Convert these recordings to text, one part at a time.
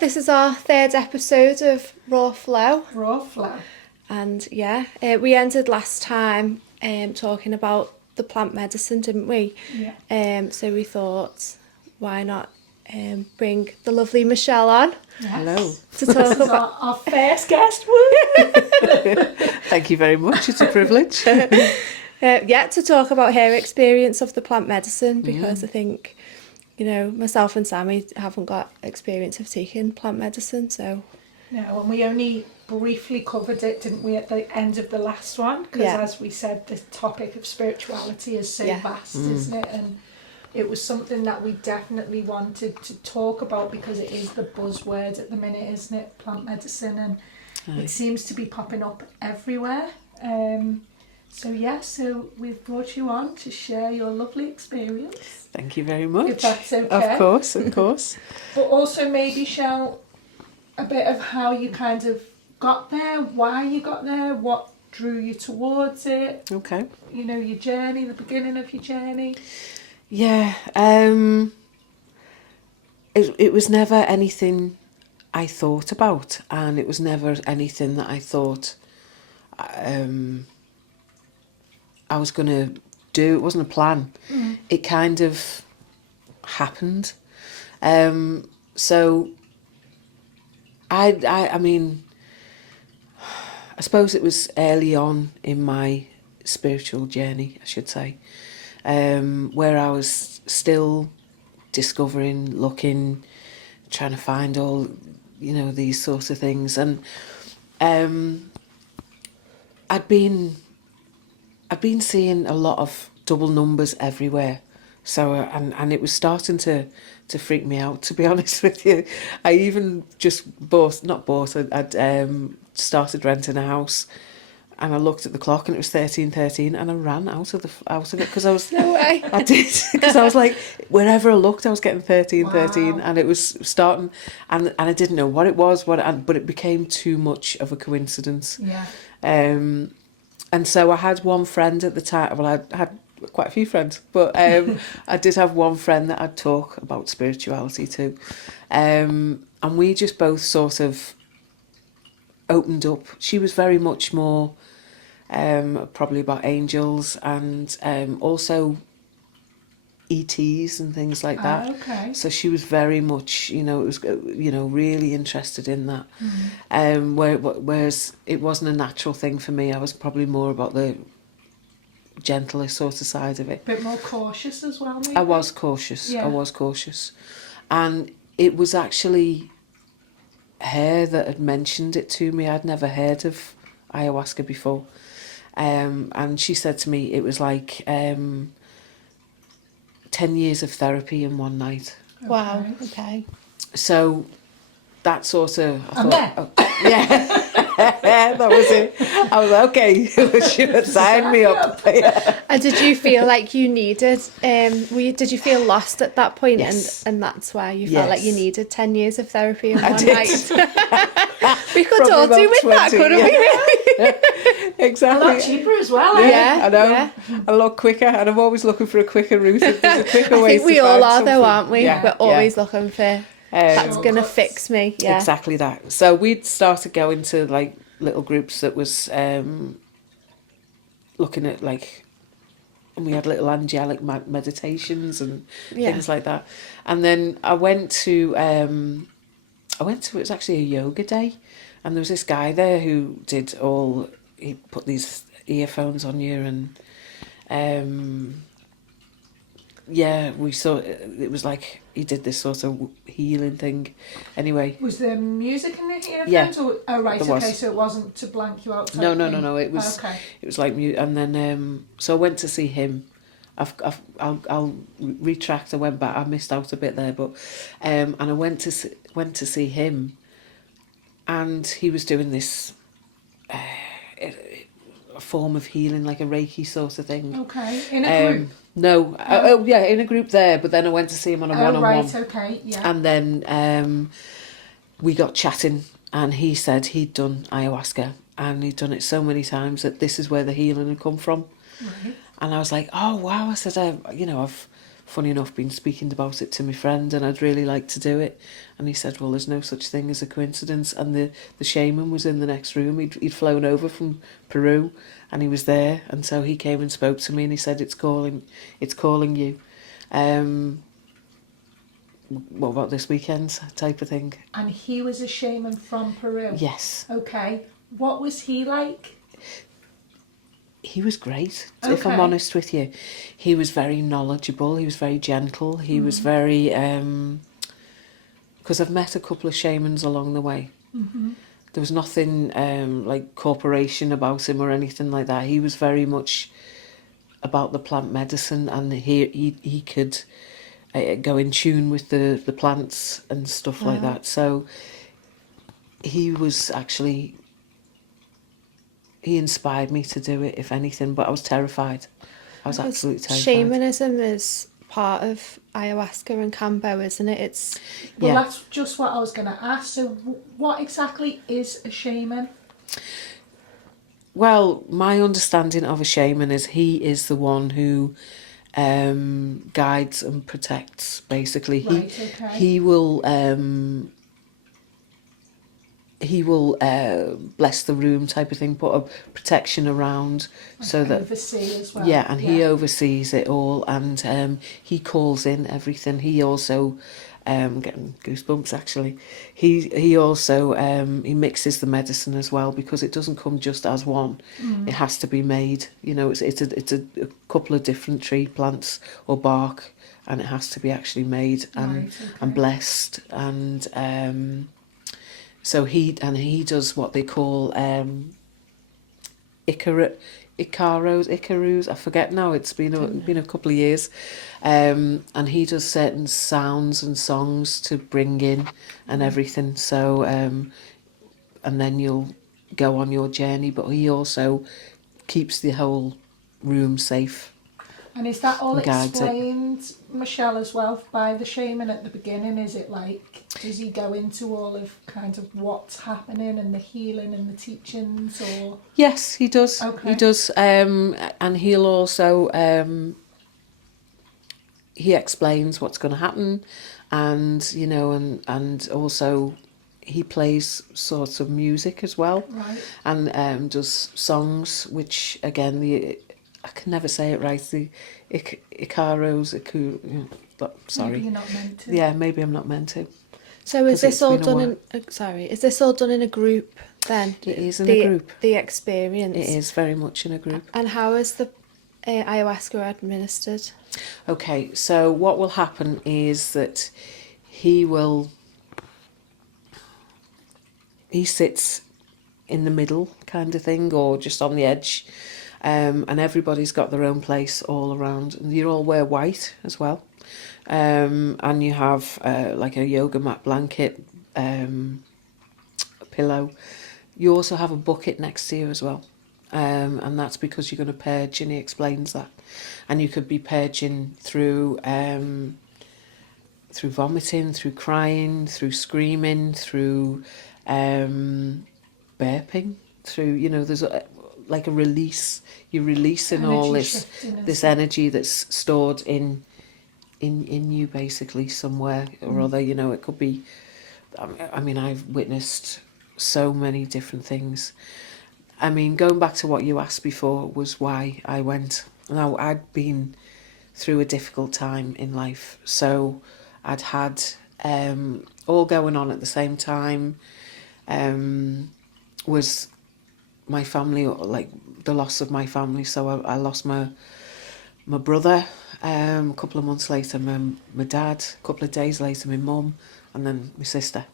This is our third episode of Raw Flow. Raw Flow. And we ended last time talking about the plant medicine, didn't we? Yeah. So we thought, why not bring the lovely Michelle on Yes. Hello. to talk This is about... our first guest. Woo! Thank you very much. It's a privilege. to talk about her experience of the plant medicine, because I think, you know, myself and Sammy haven't got experience of taking plant medicine, so... No, and we only briefly covered it, didn't we, at the end of the last one? Because as we said, the topic of spirituality is so vast, isn't it? And it was something that we definitely wanted to talk about because it is the buzzword at the minute, isn't it? Plant medicine, and it seems to be popping up everywhere. So we've brought you on to share your lovely experience. Thank you very much. If that's okay. Of course. But also maybe share a bit of how you kind of got there, why you got there, what drew you towards it. Okay. You know, your journey, the beginning of your journey. Yeah. It was never anything I thought about, and it was never anything that I thought I was going to do. It wasn't a plan. It kind of happened. So I mean, I suppose it was early on in my spiritual journey, I should say, where I was still discovering, looking, trying to find all, you know, these sorts of things. And I'd been seeing a lot of double numbers everywhere. So, and it was starting to freak me out, to be honest with you. I even just I'd started renting a house, and I looked at the clock and it was 13:13, and I ran out of it because I was... No way. I did, because I was like, wherever I looked, I was getting 13:13, and it was starting, and I didn't know what it was, but it became too much of a coincidence. Yeah. And so I had one friend at the time. Well, I had quite a few friends, but I did have one friend that I'd talk about spirituality to, and we just both sort of opened up. She was very much more probably about angels and also ETs and things like that. Okay. So she was very much, really interested in that. Whereas it wasn't a natural thing for me. I was probably more about the gentler sort of side of it. Bit more cautious as well, maybe? I was cautious. Yeah. I was cautious. And it was actually her that had mentioned it to me. I'd never heard of ayahuasca before. And she said to me it was like 10 years of therapy in one night. Wow, okay. So that sort of... I'm there. Yeah. That was it. I was like, okay, she would sign me up. Yeah. And did you feel like you needed, did you feel lost at that point? Yes. And that's why you felt like you needed 10 years of therapy in one did. night? We could Probably all do about with that, 20, couldn't we? Really? A Exactly. lot cheaper as well, eh? Yeah. I know. Yeah. A lot quicker, and I'm always looking for a quicker route. If there's a quicker I way think we to all find are though, something. aren't we? Yeah, We're always looking for, that's going to Shortcuts. fix me. Yeah. Exactly that. So we'd started going to like little groups that was looking at like, and we had little angelic meditations and things like that. And then I went to it was actually a yoga day, and there was this guy there who he put these earphones on you, and we saw it was like he did this sort of healing thing. Anyway, Was there music in the earphones? Yeah, Oh, right, there okay, was. so it wasn't to blank you out? type no, thing? it was Okay. it was like mute. And then so I went to see him. I'll retract. I went back. I missed out a bit there, but and I went to see him, and he was doing this a form of healing, like a Reiki sort of thing. Okay, in a group? No, in a group there, but then I went to see him on a one-on-one. Right, okay, yeah. And then we got chatting, and he said he'd done ayahuasca, and he'd done it so many times that this is where the healing had come from. Right. And I was like, oh wow, I said, I've funny enough, been speaking about it to my friend, and I'd really like to do it. And he said, well, there's no such thing as a coincidence. And the shaman was in the next room. He'd flown over from Peru, and he was there. And so he came and spoke to me, and he said, it's calling you. What about this weekend type of thing? And he was a shaman from Peru? Yes. Okay. What was he like? He was great, Okay. if I'm honest with you. He was very knowledgeable, he was very gentle, he was very... Because I've met a couple of shamans along the way. Mm-hmm. There was nothing like corporation about him or anything like that. He was very much about the plant medicine, and he could go in tune with the plants and stuff like that. So he was actually... He inspired me to do it, if anything, but I was terrified. I was absolutely terrified. Shamanism is part of ayahuasca and Cambo, isn't it? Well, that's just what I was going to ask. So what exactly is a shaman? Well, my understanding of a shaman is he is the one who guides and protects, basically. Right, okay. He will bless the room type of thing, put a protection around, Like so that... oversee as well. Yeah, and he oversees it all, and he calls in everything. He also... getting goosebumps actually. He also he mixes the medicine as well, because it doesn't come just as one. It has to be made. You know, it's a couple of different tree plants or bark, and it has to be actually made and blessed. And so he does what they call Icarus. I forget now. It's been a couple of years, and he does certain sounds and songs to bring in and everything. So, and then you'll go on your journey. But he also keeps the whole room safe. And is that all guides explained, Michelle, as well, by the shaman at the beginning? Is it like, does he go into all of kind of what's happening and the healing and the teachings, or...? Yes, he does. Okay. He does. And he'll also... he explains what's going to happen, and, you know, and also he plays sorts of music as well. Right. And does songs, which, again, I can never say it right, the Icaros, sorry. Maybe you're not meant to. Yeah, maybe I'm not meant to. So is 'Cause this it's all been a done is this all done in a group then? It is in a group. The experience. It is very much in a group. And how is the ayahuasca administered? Okay, so what will happen is that he sits in the middle kind of thing, or just on the edge, and everybody's got their own place all around, and you all wear white as well, and you have like a yoga mat blanket, a pillow. You also have a bucket next to you as well, and that's because you're going to purge, and he explains that. And you could be purging through vomiting, through crying, through screaming, through burping, through, you know, there's like a release. You're releasing all this energy that's stored in you, basically, somewhere or other. You know, it could be... I mean, I've witnessed so many different things. I mean, going back to what you asked before was why I went. Now, I'd been through a difficult time in life, so I'd had all going on at the same time. Was my family, like the loss of my family. So I lost my brother a couple of months later, my dad a couple of days later, my mum, and then my sister.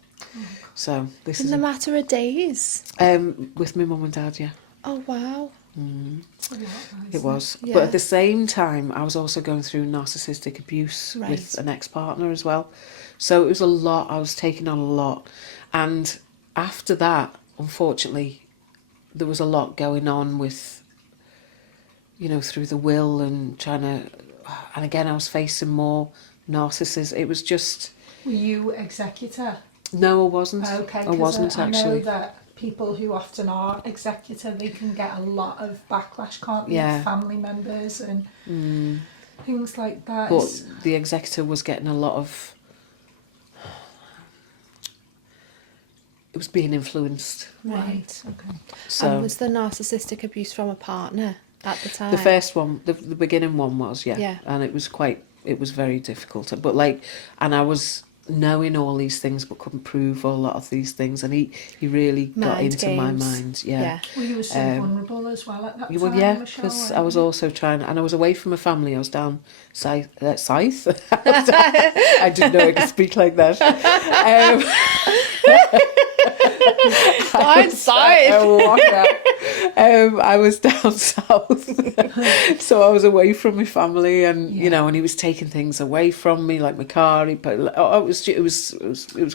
So this In is the matter of days? with my mum and dad, yeah. Oh, wow. It was. Yeah. But at the same time, I was also going through narcissistic abuse Right. with an ex-partner as well. So it was a lot. I was taking on a lot. And after that, unfortunately, there was a lot going on with, you know, through the will and trying to... And again, I was facing more narcissists. It was just... Were you executor? No, I wasn't. Okay, I wasn't, I know actually. that people who often are executor, they can get a lot of backlash, can't they? Yeah. Family members and... things like that. But the executor was getting a lot of... It was being influenced. Right, okay. So And was the narcissistic abuse from a partner at the time? the first one, the beginning one was, Yeah. And it was very difficult. But like, and I was knowing all these things but couldn't prove a lot of these things, and he really got Mind into my games. mind. Yeah. Well, you were so vulnerable as well at that time, Well, yeah, Michelle, because weren't I was you? also trying, and I was away from my family. I was down Scythe. I didn't know I could speak like that. I was down south, so I was away from my family, and you know, and he was taking things away from me, like my car. It was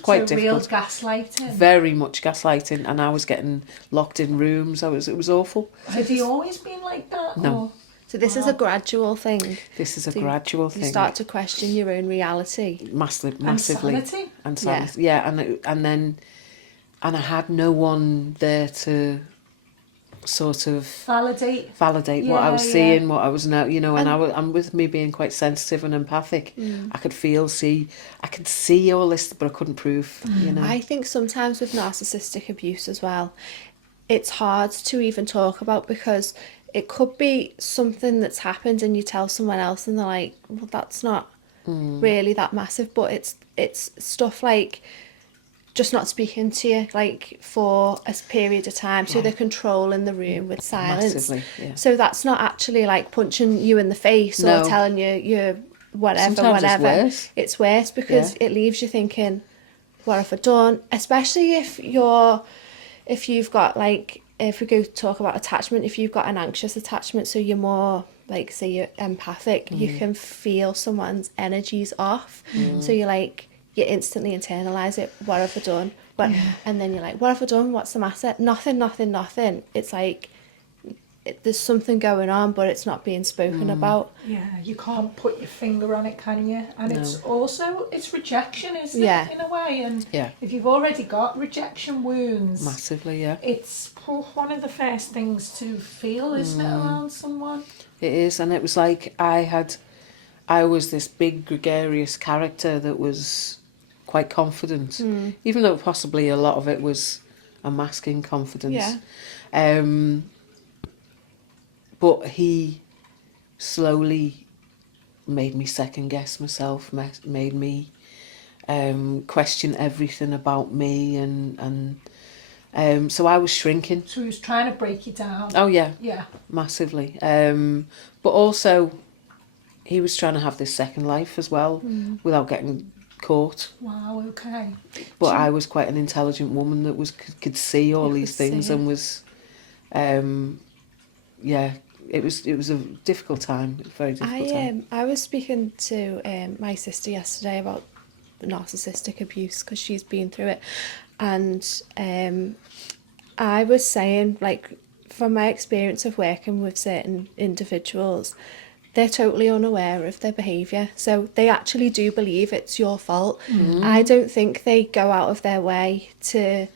quite so difficult. real gaslighting. Very much gaslighting, and I was getting locked in rooms. It was awful. Had he always been like that? No. Or? So this is a gradual thing. This is a So gradual thing. You start to question your own reality. Massively. And sanity. Yeah, and I had no one there to sort of validate what I was seeing, what I was now, you know, and with me being quite sensitive and empathic, I could I could see all this, but I couldn't prove, you know. I think sometimes with narcissistic abuse as well, it's hard to even talk about, because it could be something that's happened and you tell someone else and they're like, well, that's not really that massive, but it's stuff like just not speaking to you like for a period of time, so they're controlling the room with silence. Massively, yeah. So that's not actually like punching you in the face or telling you you're whatever. Sometimes it's worse because it leaves you thinking, what have I done? Especially if you've got like, if we go talk about attachment, if you've got an anxious attachment, so you're more like, say you're empathic, you can feel someone's energies off. So you're like, you instantly internalise it. What have I done? And then you're like, what have I done? What's the matter? Nothing. It's like there's something going on, but it's not being spoken about. Yeah, you can't put your finger on it, can you? And it's also, it's rejection, isn't it, in a way? And if you've already got rejection wounds, massively, it's one of the first things to feel, isn't it, around someone? It is, and it was like I was this big gregarious character that was quite confident, even though possibly a lot of it was a masking confidence. But he slowly made me second guess myself, made me question everything about me, and so I was shrinking. So he was trying to break you down. Oh yeah, yeah, massively. But also, he was trying to have this second life as well, without getting caught. Wow. Okay. But I was quite an intelligent woman that could see all these things and was, It was a difficult time, a very difficult time. I was speaking to my sister yesterday about narcissistic abuse because she's been through it, and I was saying, like, from my experience of working with certain individuals, they're totally unaware of their behaviour, so they actually do believe it's your fault. I don't think they go out of their way to,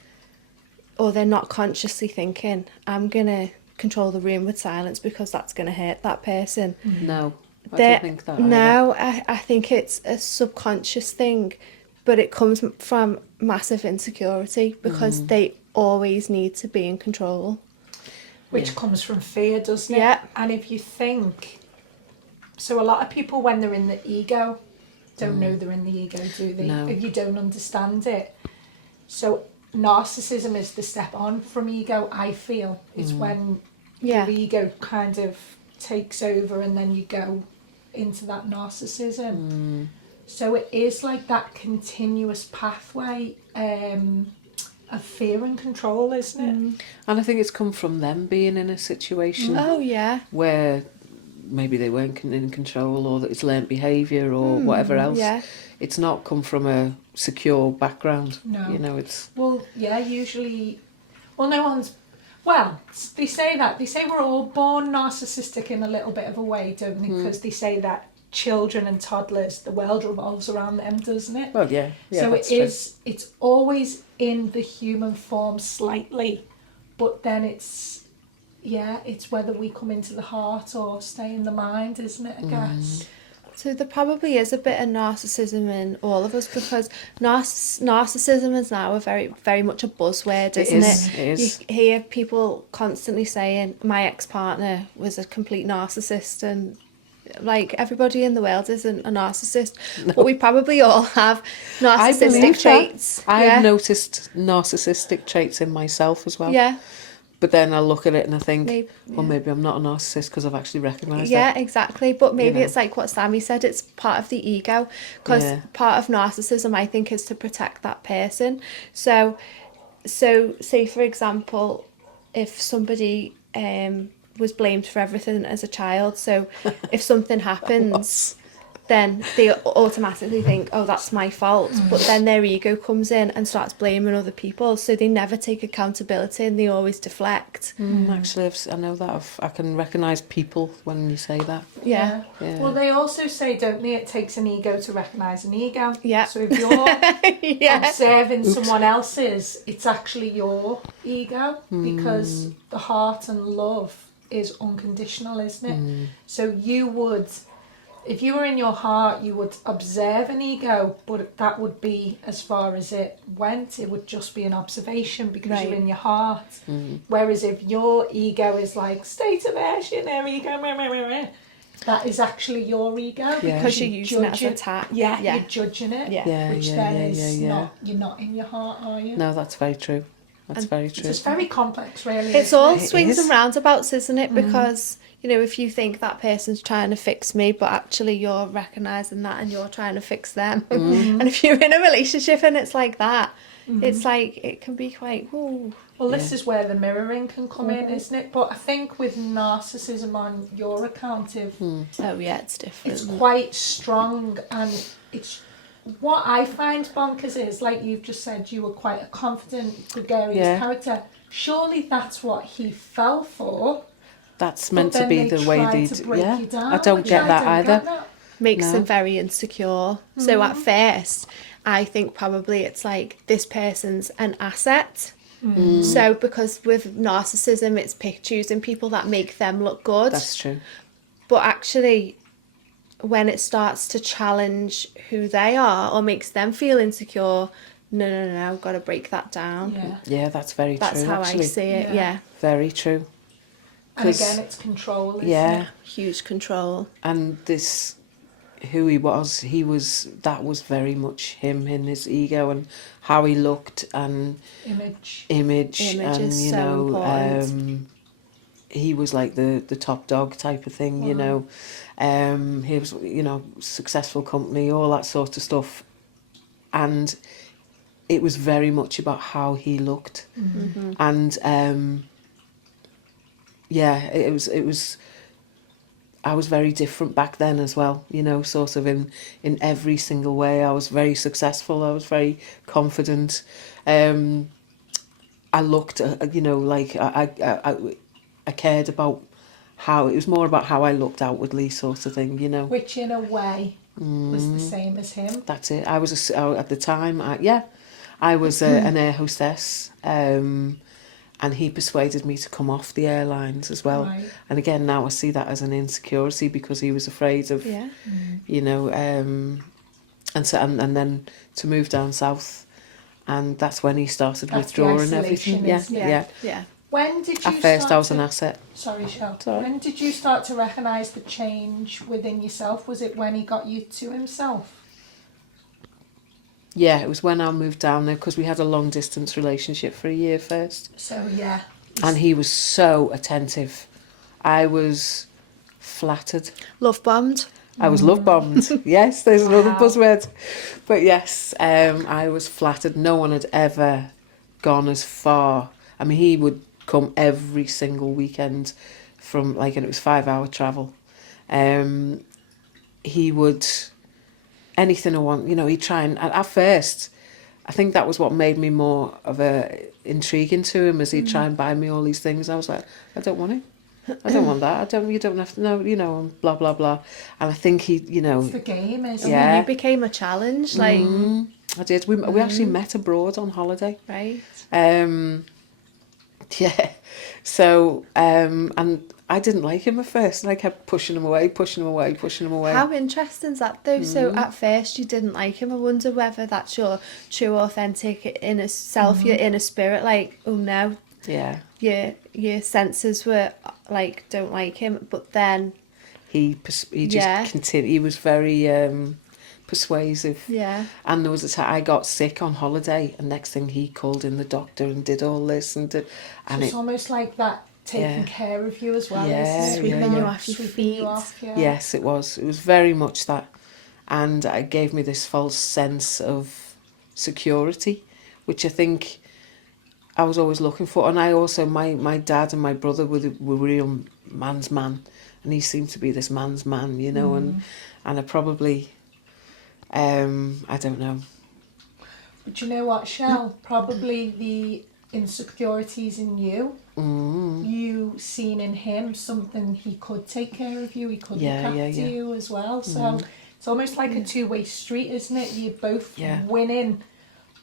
or they're not consciously thinking, I'm gonna control the room with silence because that's going to hurt that person. No, I don't think that. No, I think it's a subconscious thing, but it comes from massive insecurity because they always need to be in control. Which comes from fear, doesn't it? Yeah. And if you think... So a lot of people, when they're in the ego, don't know they're in the ego, do they? No. If you don't understand it. So narcissism is the step on from ego, I feel. It's when your ego kind of takes over and then you go into that narcissism. So it is like that continuous pathway of fear and control, isn't it? And I think it's come from them being in a situation where maybe they weren't in control, or that it's learnt behaviour or whatever else. It's not come from a secure background. No. You know, it's... Well, yeah, usually... Well, no one's... Well, they say that. They say we're all born narcissistic in a little bit of a way, don't they? Because they say that children and toddlers, the world revolves around them, doesn't it? Well, yeah. So that's it's always in the human form slightly, but then it's yeah, it's whether we come into the heart or stay in the mind, isn't it, I guess? So there probably is a bit of narcissism in all of us, because narcissism is now a very much a buzzword, isn't it? It is. You hear people constantly saying, my ex-partner was a complete narcissist, and like everybody in the world isn't a narcissist, but we probably all have I narcissistic believe traits. that. I've noticed narcissistic traits in myself as well. Yeah. But then I look at it and I think, Maybe, maybe I'm not a narcissist because I've actually recognised yeah, it. exactly. But maybe know. it's like what Sammy said, it's part of the ego, because Yeah. part of narcissism, I think, is to protect that person. So say for example, if somebody was blamed for everything as a child, so if something happens, then they automatically think, oh, that's my fault. But then their ego comes in and starts blaming other people, so they never take accountability and they always deflect. Actually, I know that. I can recognise people when you say that. Yeah. Well, they also say, don't they, it takes an ego to recognise an ego. Yeah. So if you're Yeah. observing someone else's, it's actually your ego, because the heart and love is unconditional, isn't it? So you would, if you were in your heart, you would observe an ego, but that would be as far as it went. It would just be an observation because Right. you're in your heart. Whereas if your ego is like, state aversion, there ego, meh, meh, meh, meh, that is actually your ego, Because you're using it as judging- attack. Yeah, Yeah. you're judging it, Yeah. which then is not, you're not in your heart, are you? No, that's very true. That's very true. It's very complex, really. It's isn't all it? swings is. and roundabouts, isn't it? Because, you know, if you think that person's trying to fix me, but actually you're recognising that and you're trying to fix them. And if you're in a relationship and it's like that, it's like, it can be quite, ooh. Well, this is where the mirroring can come in, isn't it? But I think with narcissism on your account, Oh yeah, it's different. it's quite strong, and it's what I find bonkers is, like you've just said, you were quite a confident, gregarious character. Surely that's what he fell for. That's but meant to then be they the way try they to do. break Yeah, you down, I don't which get I that don't either. get that. Makes No. them very insecure. So at first, I think probably it's like, this person's an asset. So because with narcissism, it's choosing people that make them look good. That's true. But actually, when it starts to challenge who they are or makes them feel insecure, no, got to break that down. Yeah. Yeah, that's very That's true. how actually. I see it, Yeah. yeah. Very true. And 'Cause- again, it's control, isn't Yeah, it? Huge control. and this, who he was, that was very much him in his ego and how he looked and Image. Image and is you so know, important. he was like the top dog type of thing, you know. He was, you know, successful company, all that sort of stuff, and it was very much about how he looked, and yeah, it was. I was very different back then as well, you know, sort of in every single way. I was very successful. I was very confident. I looked, you know, like I cared about how, it was more about how I looked outwardly, sort of thing, you know. Which in a way was the same as him. That's it. I was at the time. I was an air hostess, and he persuaded me to come off the airlines as well. Right. And again, now I see that as an insecurity because he was afraid of, Yeah. you know, and so and then to move down south, and that's when he started That's the withdrawing everything. isolation, Yeah, isn't Yeah. yeah. Yeah. When did you At first, start I was to... an asset. Sorry, Shell. Sorry. When did you start to recognise the change within yourself? Was it when he got you to himself? Yeah, it was when I moved down there because we had a long distance relationship for a year first. So, yeah. And he was so attentive. I was flattered. Love bombed. I was love bombed. Yes, there's another Wow. buzzword. But yes, I was flattered. No one had ever gone as far. I mean, he would come every single weekend from, like, and it was 5-hour travel. He would, anything I want, you know, he'd try and, at first, I think that was what made me more of a intriguing to him, as he'd try and buy me all these things. I was like, I don't want it. I don't want that. You don't have to know, you know, and blah, blah, blah. And I think he, you know, It's the game, isn't Yeah. You became a challenge, like, I did. We actually met abroad on holiday. right? Yeah. So, and I didn't like him at first, and I kept pushing him away, pushing him away, pushing him away. How interesting is that though? So at first you didn't like him. I wonder whether that's your true, authentic inner self, your inner spirit. Like, oh no, Yeah. your senses were like, don't like him. But then, He just Yeah. continued. He was very persuasive. yeah, And there was a time I got sick on holiday, and next thing he called in the doctor and did all this and did, So and it's it, almost like that taking Yeah. care of you as well, Yeah, isn't it? Sweeping yeah. you off your Sweeping you feet. off, yeah. yes, it was. It was very much that, and it gave me this false sense of security, which I think I was always looking for. And I also, my dad and my brother were real man's man, and he seemed to be this man's man, you know, and I probably, I don't know. But you know what, Shell? Probably the insecurities in you, you seen in him something he could take care of you, he could Yeah, look after yeah, yeah. you as well. So it's almost like a two-way street, isn't it? You're both Yeah. winning,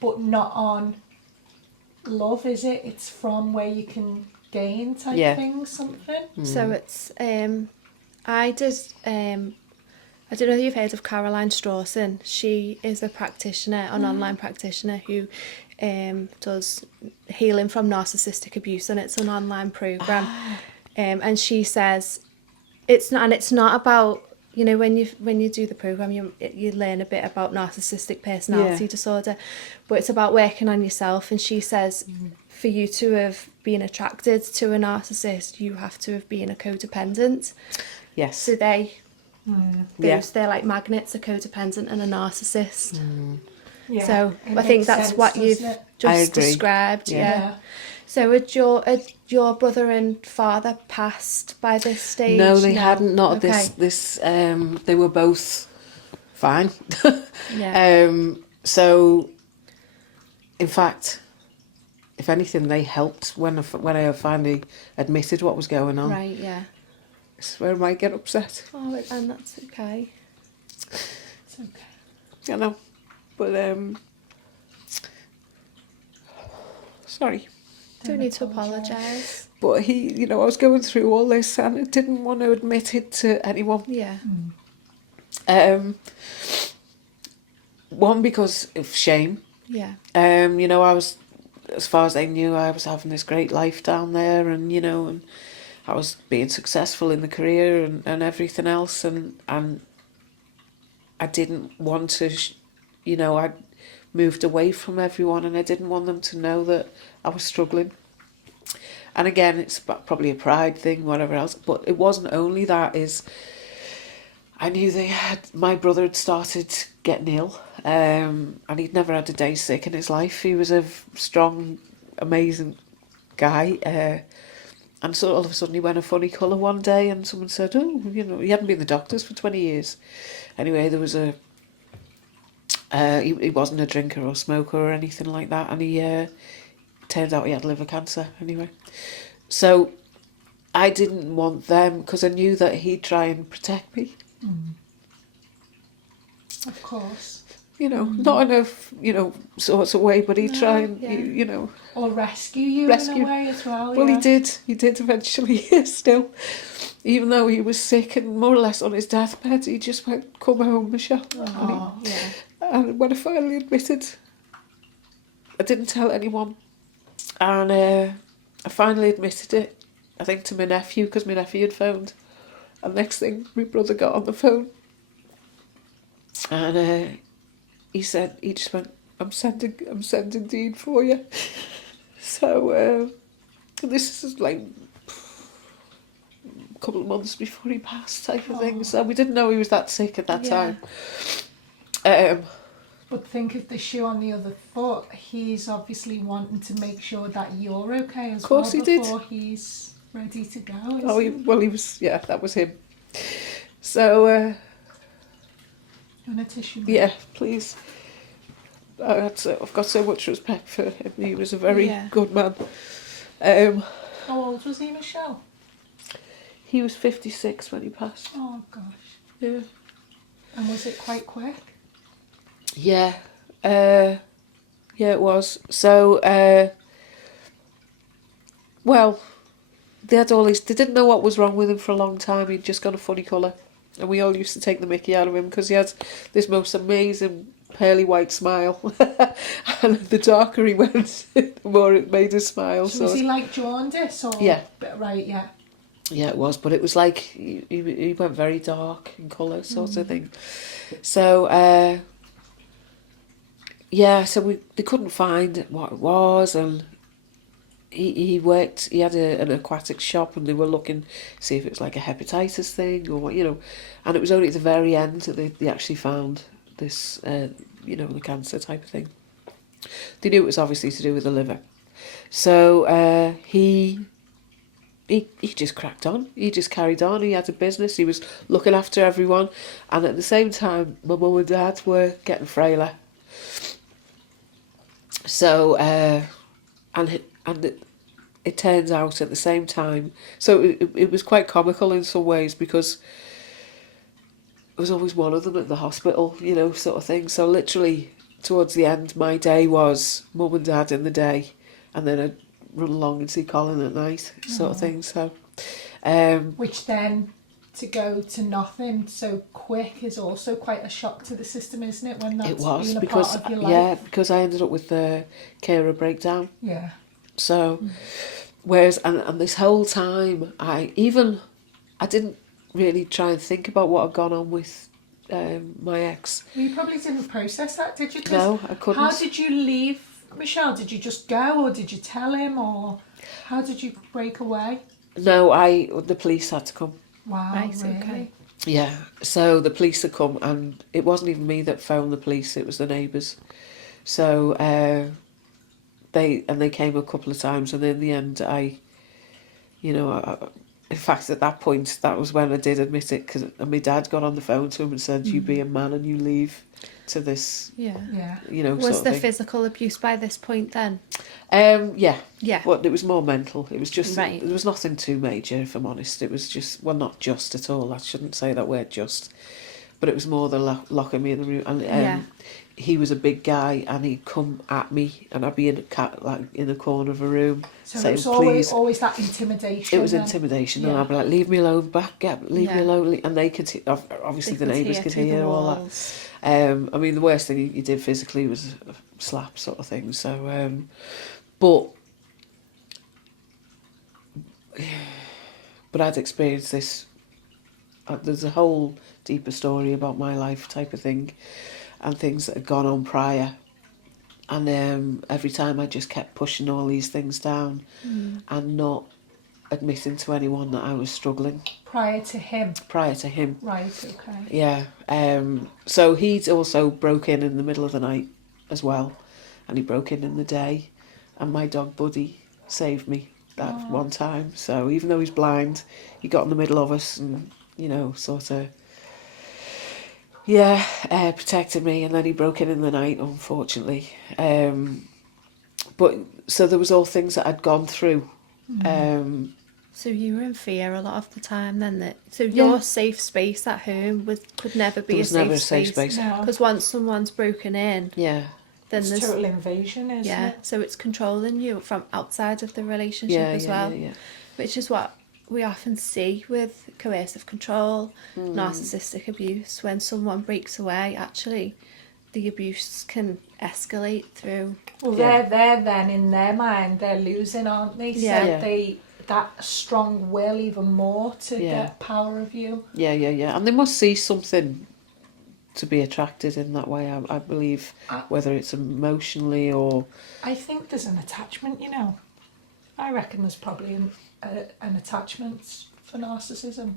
but not on love, is it? It's from where you can gain type Yeah. thing, something. So it's I did I don't know if you've heard of Caroline Strawson. She is a practitioner, an online practitioner who does healing from narcissistic abuse, and it's an online program. And she says it's not about, you know, when you do the program, you learn a bit about narcissistic personality Yeah. disorder, but it's about working on yourself. And she says for you to have been attracted to a narcissist, you have to have been a codependent. Yes. So they're like magnets, a codependent and a narcissist. Yeah. So It I think makes that's sense, what you've doesn't it? I just agree. described. Yeah. Yeah. So had your brother and father passed by this stage? No, they hadn't. Not Okay. this. They were both fine. Yeah. So, in fact, if anything, they helped when I finally admitted what was going on. Right. Yeah. This is where I might get upset. Oh, and that's okay. It's okay. You know, but sorry. Don't need to apologise. But he, you know, I was going through all this and I didn't want to admit it to anyone. Yeah. One, because of shame. Yeah. You know, I was, as far as they knew, I was having this great life down there, and you know, and I was being successful in the career and everything else, and I didn't want to, you know, I'd moved away from everyone, and I didn't want them to know that I was struggling. And again, it's probably a pride thing, whatever else, but it wasn't only that. Is I knew my brother had started getting ill, and he'd never had a day sick in his life. He was a strong, amazing guy, and so all of a sudden he went a funny colour one day, and someone said, oh, you know, he hadn't been to the doctors for 20 years. Anyway, there was he wasn't a drinker or smoker or anything like that, and he turned out he had liver cancer anyway. So I didn't want them, because I knew that he'd try and protect me. Of course. You know, not in a, you know, sorts of way, but he'd try and, yeah. you know. Or rescue you Rescue. in a way as well. Well, yeah. he did eventually, still. Even though he was sick and more or less on his deathbed, he just went, come home, Michelle. Oh. Yeah. And when I finally admitted, I didn't tell anyone. And I finally admitted it, I think, to my nephew, because my nephew had phoned. And next thing, my brother got on the phone. And he just went, I'm sending Dean for you. So this is like a couple of months before he passed, type of thing. So we didn't know he was that sick at that Yeah. time. But think of the shoe on the other foot. He's obviously wanting to make sure that you're okay as well Of course he did. before he's ready to go. Oh, he isn't was, yeah, that was him. So, he? And a tissue. yeah, please. I've got so much respect for him. He was a very Yeah. good man. How old was he, Michelle? He was 56 when he passed. Oh gosh. Yeah. And was it quite quick? Yeah. Yeah, it was. So, well, they had all these. They didn't know what was wrong with him for a long time. He'd just got a funny colour, and we all used to take the mickey out of him because he had this most amazing pearly white smile, and the darker he went, the more it made him smile. So was he like jaundice or? Yeah. Right. Yeah. Yeah, it was, but it was like he went very dark in colour, sort of thing. So yeah, so they couldn't find what it was, and he worked. He had an aquatic shop, and they were looking to see if it was like a hepatitis thing or what, and it was only at the very end that they actually found this, the cancer type of thing. They knew it was obviously to do with the liver, so he just cracked on. He just carried on. He had a business. He was looking after everyone, and at the same time, my mum and dad were getting frailer. So, it turns out at the same time. So it was quite comical in some ways because there was always one of them at the hospital, sort of thing. So literally towards the end, my day was mum and dad in the day, and then I'd run along and see Colin at night, sort of thing. So, which then to go to nothing so quick is also quite a shock to the system, isn't it? When that's been a part of your life. Because I ended up with the carer breakdown. Yeah. So, whereas and this whole time I didn't really try and think about what had gone on with my ex. Well, you probably didn't process that, did you? 'Cause no, I couldn't. How did you leave Michelle? Did you just go, or did you tell him, or how did you break away? No, the police had to come. Wow, Right, really? okay. Yeah, so the police had come, and it wasn't even me that phoned the police, it was the neighbours. So they came a couple of times, and in the end in fact at that point, that was when I did admit it, because my dad got on the phone to him and said, you be a man and you leave to this, Yeah. sort Was of the thing. physical abuse by this point then? Yeah. Yeah. Well, it was more mental. It was just, Right. there was nothing too major, if I'm honest. It was just, well, not just at all. I shouldn't say that word just. But it was more the locking me in the room. And he was a big guy, and he'd come at me, and I'd be in a corner of a room So saying, it was please. always that intimidation. It was then. intimidation, and Yeah. I'd be like, leave me alone, back up, leave me Yeah. alone. And they could, obviously the neighbours could through the hear all that. walls. I mean, the worst thing he did physically was a slap, sort of thing. So, but I'd experienced this. There's a whole deeper story about my life, type of thing, and things that had gone on prior. And every time I just kept pushing all these things down and not admitting to anyone that I was struggling. Prior to him. Right, okay. Yeah. So he'd also broke in the middle of the night as well, and he broke in the day, and my dog Buddy saved me that one time. So even though he's blind, he got in the middle of us and, sort of, protected me, and then he broke in the night, unfortunately. But so there was all things that I'd gone through. So you were in fear a lot of the time then? So your safe space at home could never be There was never a safe space. Because once someone's broken in, Yeah. then It's there's total invasion, isn't it? so it's controlling you from outside of the relationship as well. Yeah. Which is what we often see with coercive control, narcissistic abuse. When someone breaks away, actually, the abuse can escalate through. Well, they're then in their mind, they're losing, aren't they? Yeah. So that strong will even more to get power of you. Yeah. And they must see something to be attracted in that way, I believe, whether it's emotionally or... I think there's an attachment, I reckon there's probably an attachment for narcissism.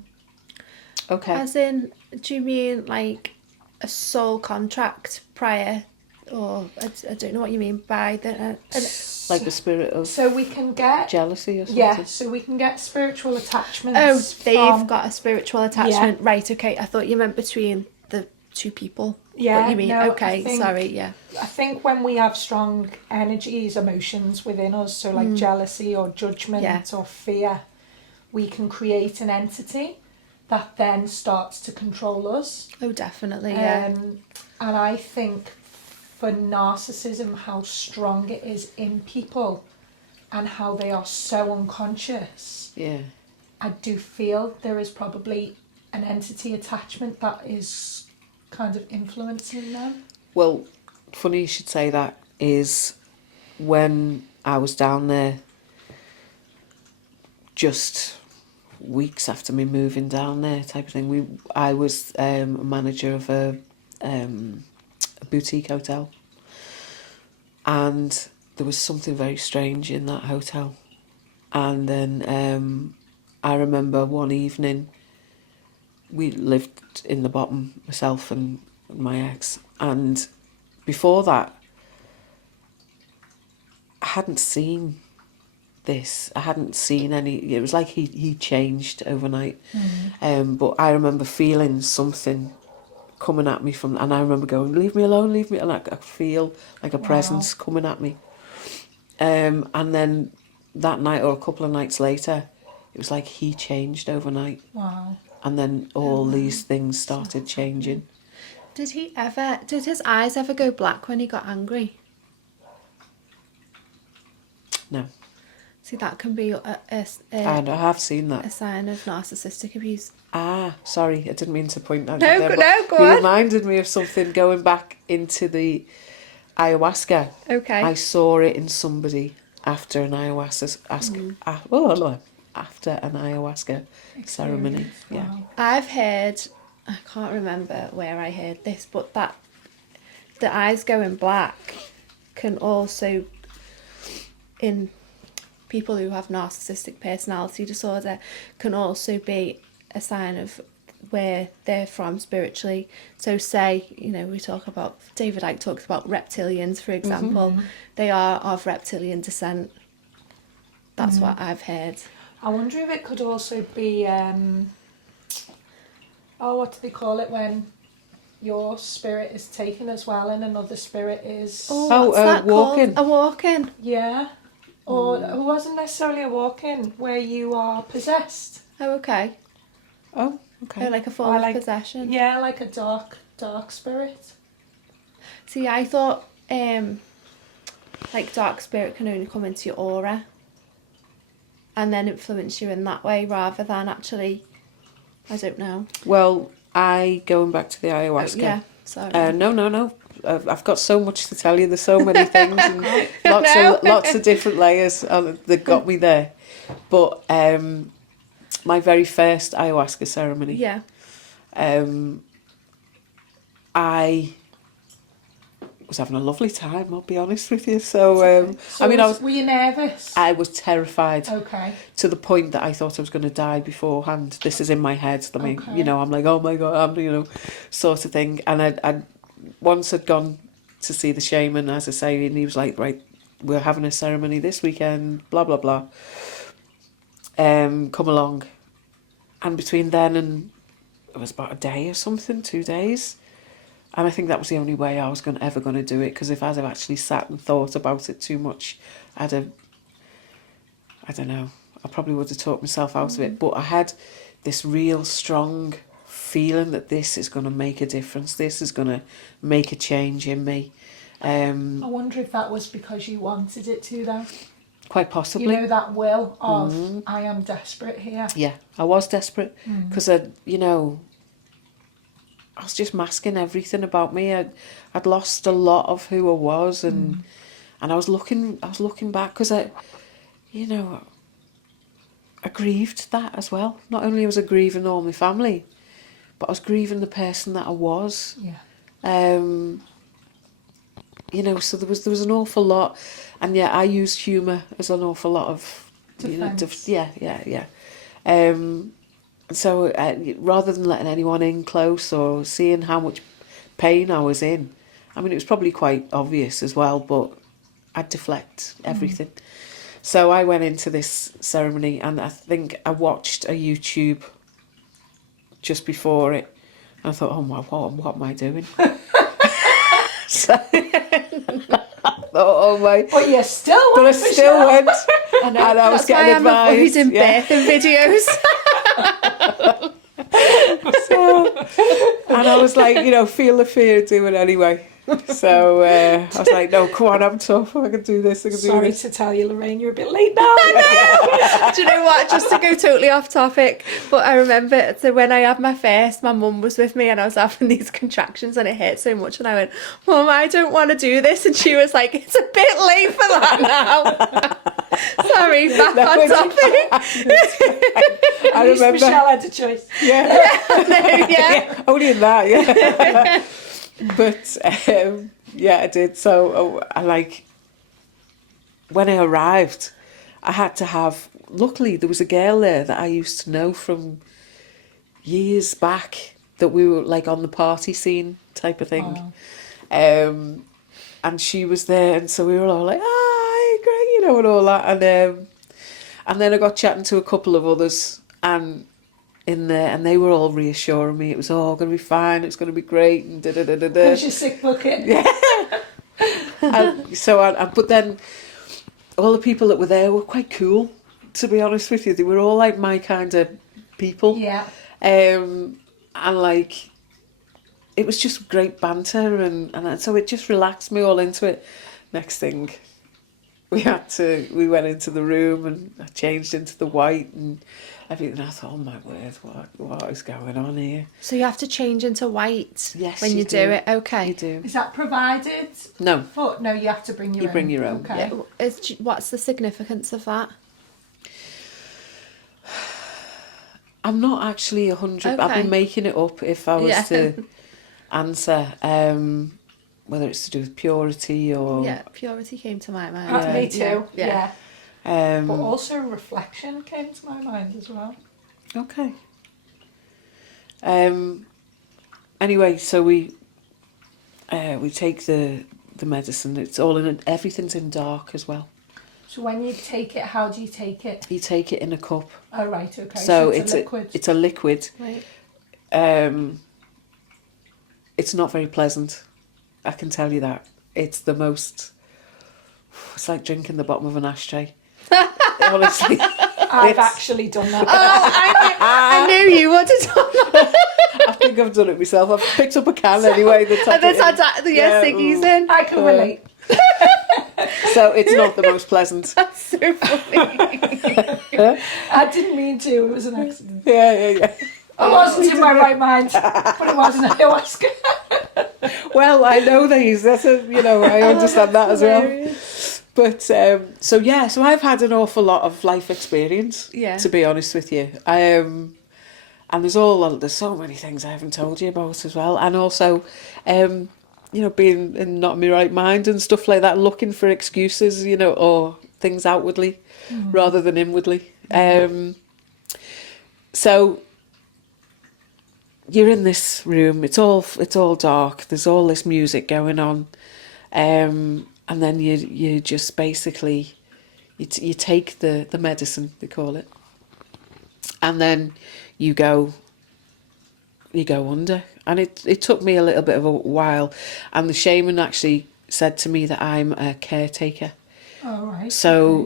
Okay. As in, do you mean like a soul contract prior, or I don't know what you mean by the... Like the spirit of So we can get... jealousy or something? Yeah, so we can get spiritual attachments. Oh, they've from, got a spiritual attachment. Right, okay. I thought you meant between the two people. Yeah, What you mean? no, Okay, sorry, yeah. I think when we have strong energies, emotions within us, so like jealousy or judgment or fear, we can create an entity that then starts to control us. Oh, definitely, yeah. And I think for narcissism, how strong it is in people and how they are so unconscious, Yeah. I do feel there is probably an entity attachment that is kind of influencing them. Well, funny you should say that, is when I was down there just weeks after me moving down there type of thing, I was a manager of a boutique hotel, and there was something very strange in that hotel. And then I remember one evening, we lived in the bottom, myself and my ex, and before that I hadn't seen this. I hadn't seen any. It was like he changed overnight. But I remember feeling something coming at me from, and I remember going, "Leave me alone, leave me," and I could feel like a presence coming at me. And then that night, or a couple of nights later, it was like he changed overnight. Wow. And then all these things started changing. Did his eyes ever go black when he got angry? No. See, that can be And I have seen a that. sign of narcissistic abuse. Ah, sorry, I didn't mean to point that No, out there, no, go you on. reminded me of something going back into the ayahuasca. Okay. I saw it in somebody after an ayahuasca after an ayahuasca ceremony. Yeah. Wow. I've heard, I can't remember where I heard this, but that the eyes going black can also, in people who have narcissistic personality disorder, can also be a sign of where they're from spiritually. So say, we talk about, David Icke talks about reptilians, for example. They are of reptilian descent. That's what I've heard. I wonder if it could also be, what do they call it when your spirit is taken as well and another spirit is... What's that walk-in. called? A walk-in. Yeah. Or it wasn't necessarily a walk-in, where you are possessed. Oh, okay. Oh, okay. Oh, like a form of possession. Yeah, like a dark spirit. See, I thought like dark spirit can only come into your aura and then influence you in that way, rather than actually, I don't know. Well, going back to the ayahuasca. Yeah, sorry. No. I've got so much to tell you. There's so many things and lots of different layers that got me there. But my very first ayahuasca ceremony. Yeah. I was having a lovely time, I'll be honest with you. So, were you nervous? I was terrified. Okay. To the point that I thought I was going to die beforehand. This is in my head. I mean, Okay. I'm like, oh my God, sort of thing. And I once had gone to see the shaman, as I say, and he was like, right, we're having a ceremony this weekend, blah, blah, blah. Come along. And between then and it was about a day or something, 2 days. And I think that was the only way I was ever going to do it, because if I'd have actually sat and thought about it too much, I don't know, I probably would have talked myself out of it. But I had this real strong feeling that this is going to make a difference. This is going to make a change in me. I wonder if that was because you wanted it to, though. Quite possibly. That will of, I am desperate here. Yeah, I was desperate because I was just masking everything about me. I'd lost a lot of who I was, and I was looking back because I grieved that as well. Not only was I grieving all my family, but I was grieving the person that I was. Yeah. So there was an awful lot, and yeah, I used humour as an awful lot of Defense. yeah. So rather than letting anyone in close or seeing how much pain I was in, I mean, it was probably quite obvious as well, but I'd deflect everything. So I went into this ceremony, and I think I watched a YouTube just before it, and I thought, oh my, what am I doing? So, oh my! But you still went. But I still went, I know. and I was That's why getting I'm advice. avoiding birthing videos. And I was like, feel the fear, do it anyway. So I was like, no, come on, I'm tough. I can do this. I can do Sorry this. to tell you, Lorraine, you're a bit late now. Do you know what? Just to go totally off topic, but I remember, so when I had my first, my mum was with me and I was having these contractions and it hurt so much and I went, Mum, I don't want to do this. And she was like, it's a bit late for that now. Sorry, back on topic. I At least remember. Michelle had a choice. Yeah. Only in that, yeah. But yeah, I did. So I like, when I arrived, I had to have, luckily there was a girl there that I used to know from years back, that we were like on the party scene type of thing. And she was there, and so we were all like, hi, great, you know, and all that. And then I got chatting to a couple of others and in there, and they were all reassuring me it was all going to be fine, it's going to be great, and da-da-da-da-da. There's your sick bucket. Yeah. But then all the people that were there were quite cool, to be honest with you. They were all like my kind of people. Yeah. And like, it was just great banter, and so it just relaxed me all into it. Next thing, we went into the room and I changed into the white and everything. I thought, oh my word, what is going on here? So you have to change into white Yes, when you do it, okay. You do. Is that provided? No, No, you have to bring your own. You bring your own, Okay. yeah. What's the significance of that? I'm not actually 100. I've Okay. been making it up if I was Yeah. to answer, whether it's to do with purity or... Yeah, purity came to my mind. Me too. Yeah. But also reflection came to my mind as well. Okay. Anyway, so we take the medicine. It's all in. Everything's in dark as well. So when you take it, how do you take it? You take it in a cup. Oh, right, okay. So it's a liquid. It's a liquid. Right. It's not very pleasant. I can tell you that. It's the most. It's like drinking the bottom of an ashtray. Honestly. I've actually done that. I knew you would have done that. I think I've done it myself. I've picked up a can anyway. And there's had the ciggies in. I can relate. So it's not the most pleasant. That's so funny. I didn't mean to. It was an accident. Yeah. I wasn't in my right mind, but it wasn't ayahuasca. Well, I know these. I understand that as well. But so I've had an awful lot of life experience. Yeah. To be honest with you, and there's so many things I haven't told you about as well, and also, being in not my right mind and stuff like that, looking for excuses, or things outwardly rather than inwardly. So you're in this room. It's all dark. There's all this music going on. And then you just basically, you take the medicine, they call it, and then you go under. And it took me a little bit of a while, and the shaman actually said to me that I'm a caretaker. Oh, right. So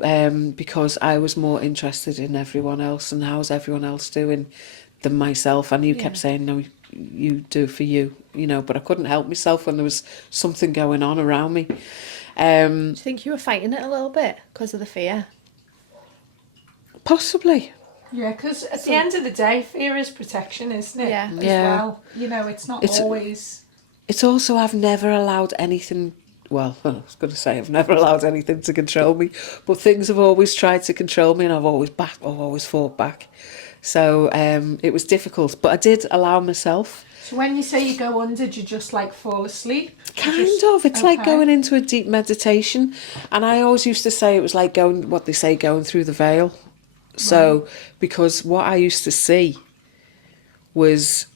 because I was more interested in everyone else and how's everyone else doing than myself, and you kept saying, no, you do for you, but I couldn't help myself when there was something going on around me. Do you think you were fighting it a little bit because of the fear? Possibly. Yeah, because at the end of the day, fear is protection, isn't it? Yeah. As Yeah. well. It's not always... It's also, I've never allowed anything, well, I was going to say I've never allowed anything to control me, but things have always tried to control me, and I've always fought back. So it was difficult, but I did allow myself. So when you say you go under, do you just like fall asleep? Kind of. It's like going into a deep meditation. And I always used to say it was like going through the veil. So, because what I used to see was,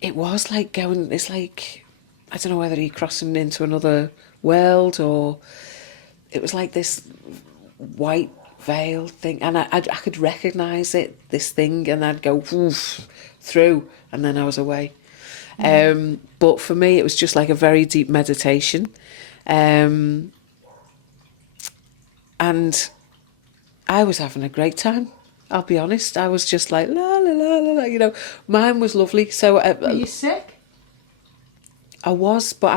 it was like it's like, I don't know whether you're crossing into another world, or it was like this white veil thing. And I could recognise it, this thing, and I'd go woof, through, and then I was away. But for me, it was just like a very deep meditation. And I was having a great time. I'll be honest. I was just like, la, la, la, la, la, mine was lovely. So Are you sick? I was, but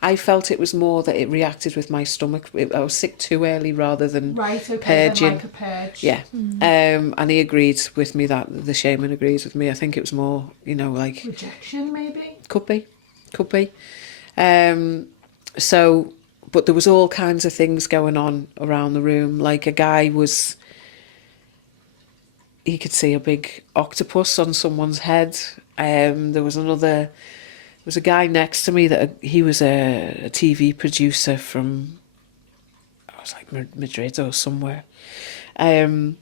I felt it was more that it reacted with my stomach. I was sick too early rather than Right, okay, purging. then like a purge. Yeah. And he agreed with me, that the shaman agrees with me. I think it was more, like... Rejection, maybe? Could be. So, but there was all kinds of things going on around the room. Like a guy he could see a big octopus on someone's head. There was a guy next to me that he was a TV producer from, I was like Madrid or somewhere. And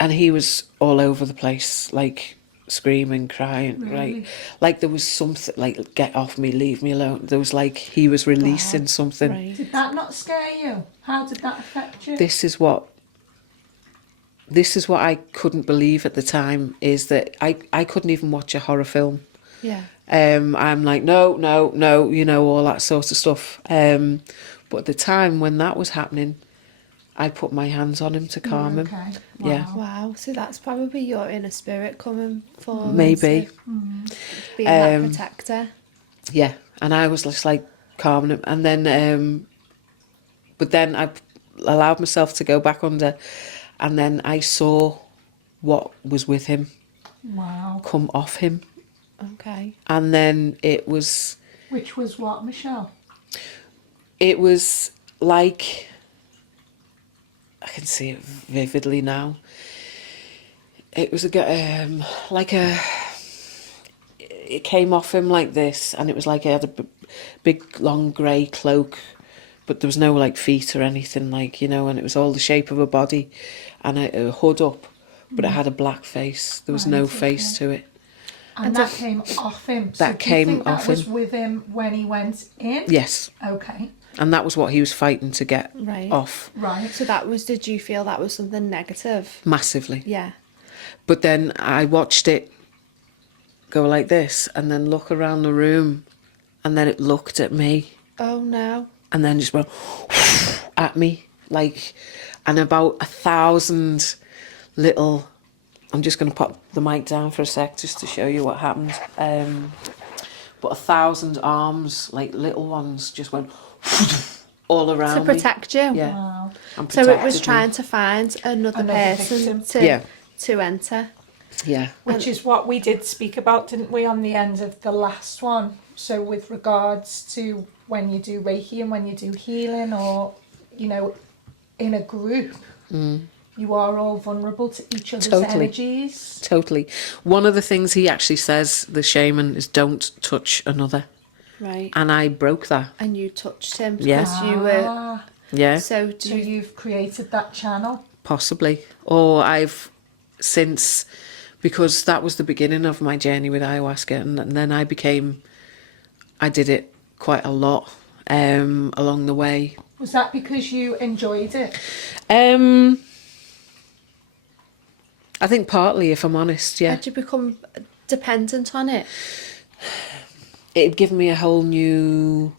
he was all over the place, like screaming, crying, Really? like there was something like, get off me, leave me alone. There was like he was releasing something. Right. Did that not scare you? How did that affect you? This is what I couldn't believe at the time, is that I couldn't even watch a horror film. Yeah. I'm like, no, all that sort of stuff. But at the time when that was happening, I put my hands on him to calm him. Okay. Yeah. Wow. So that's probably your inner spirit coming forward. Maybe. To being that protector. Yeah, and I was just like calming him, and then, but then I allowed myself to go back under, and then I saw what was with him Wow. come off him, Okay. and then it was Which was what, Michelle? like, I can see it vividly now. It was it came off him like this, and it was like he had a big long grey cloak, but there was no like feet or anything, like, and it was all the shape of a body, and a hood up, but it had a black face. There was no Right, face to it. And that came off him. So That do you came think off that was him. with him when he went in? Yes, Okay. and that was what he was fighting to get Right. off, Right. So did you feel that was something negative? massively. Yeah. But then I watched it go like this, and then look around the room, and then it looked at me, Oh no. and then just went at me, like, and about 1,000 little... I'm just going to pop the mic down for a sec just to show you what happened. But 1,000 arms, like little ones, just went all around To protect you. me. Yeah. Wow. And So it was protected trying me. to find another Another person victim. to enter. Yeah. Which is what we did speak about, didn't we, on the end of the last one? So with regards to when you do Reiki and when you do healing, or, in a group, you are all vulnerable to each other's Totally. energies. Totally. One of the things he actually says, the shaman, is don't touch another. Right. And I broke that. And you touched him Yeah. because you were. Ah, Yeah, So so you've created that channel. possibly. Or I've since, because that was the beginning of my journey with ayahuasca, and then I did it quite a lot along the way. Was that because you enjoyed it? I think partly, if I'm honest, yeah. Had you become dependent on it? It'd given me a whole new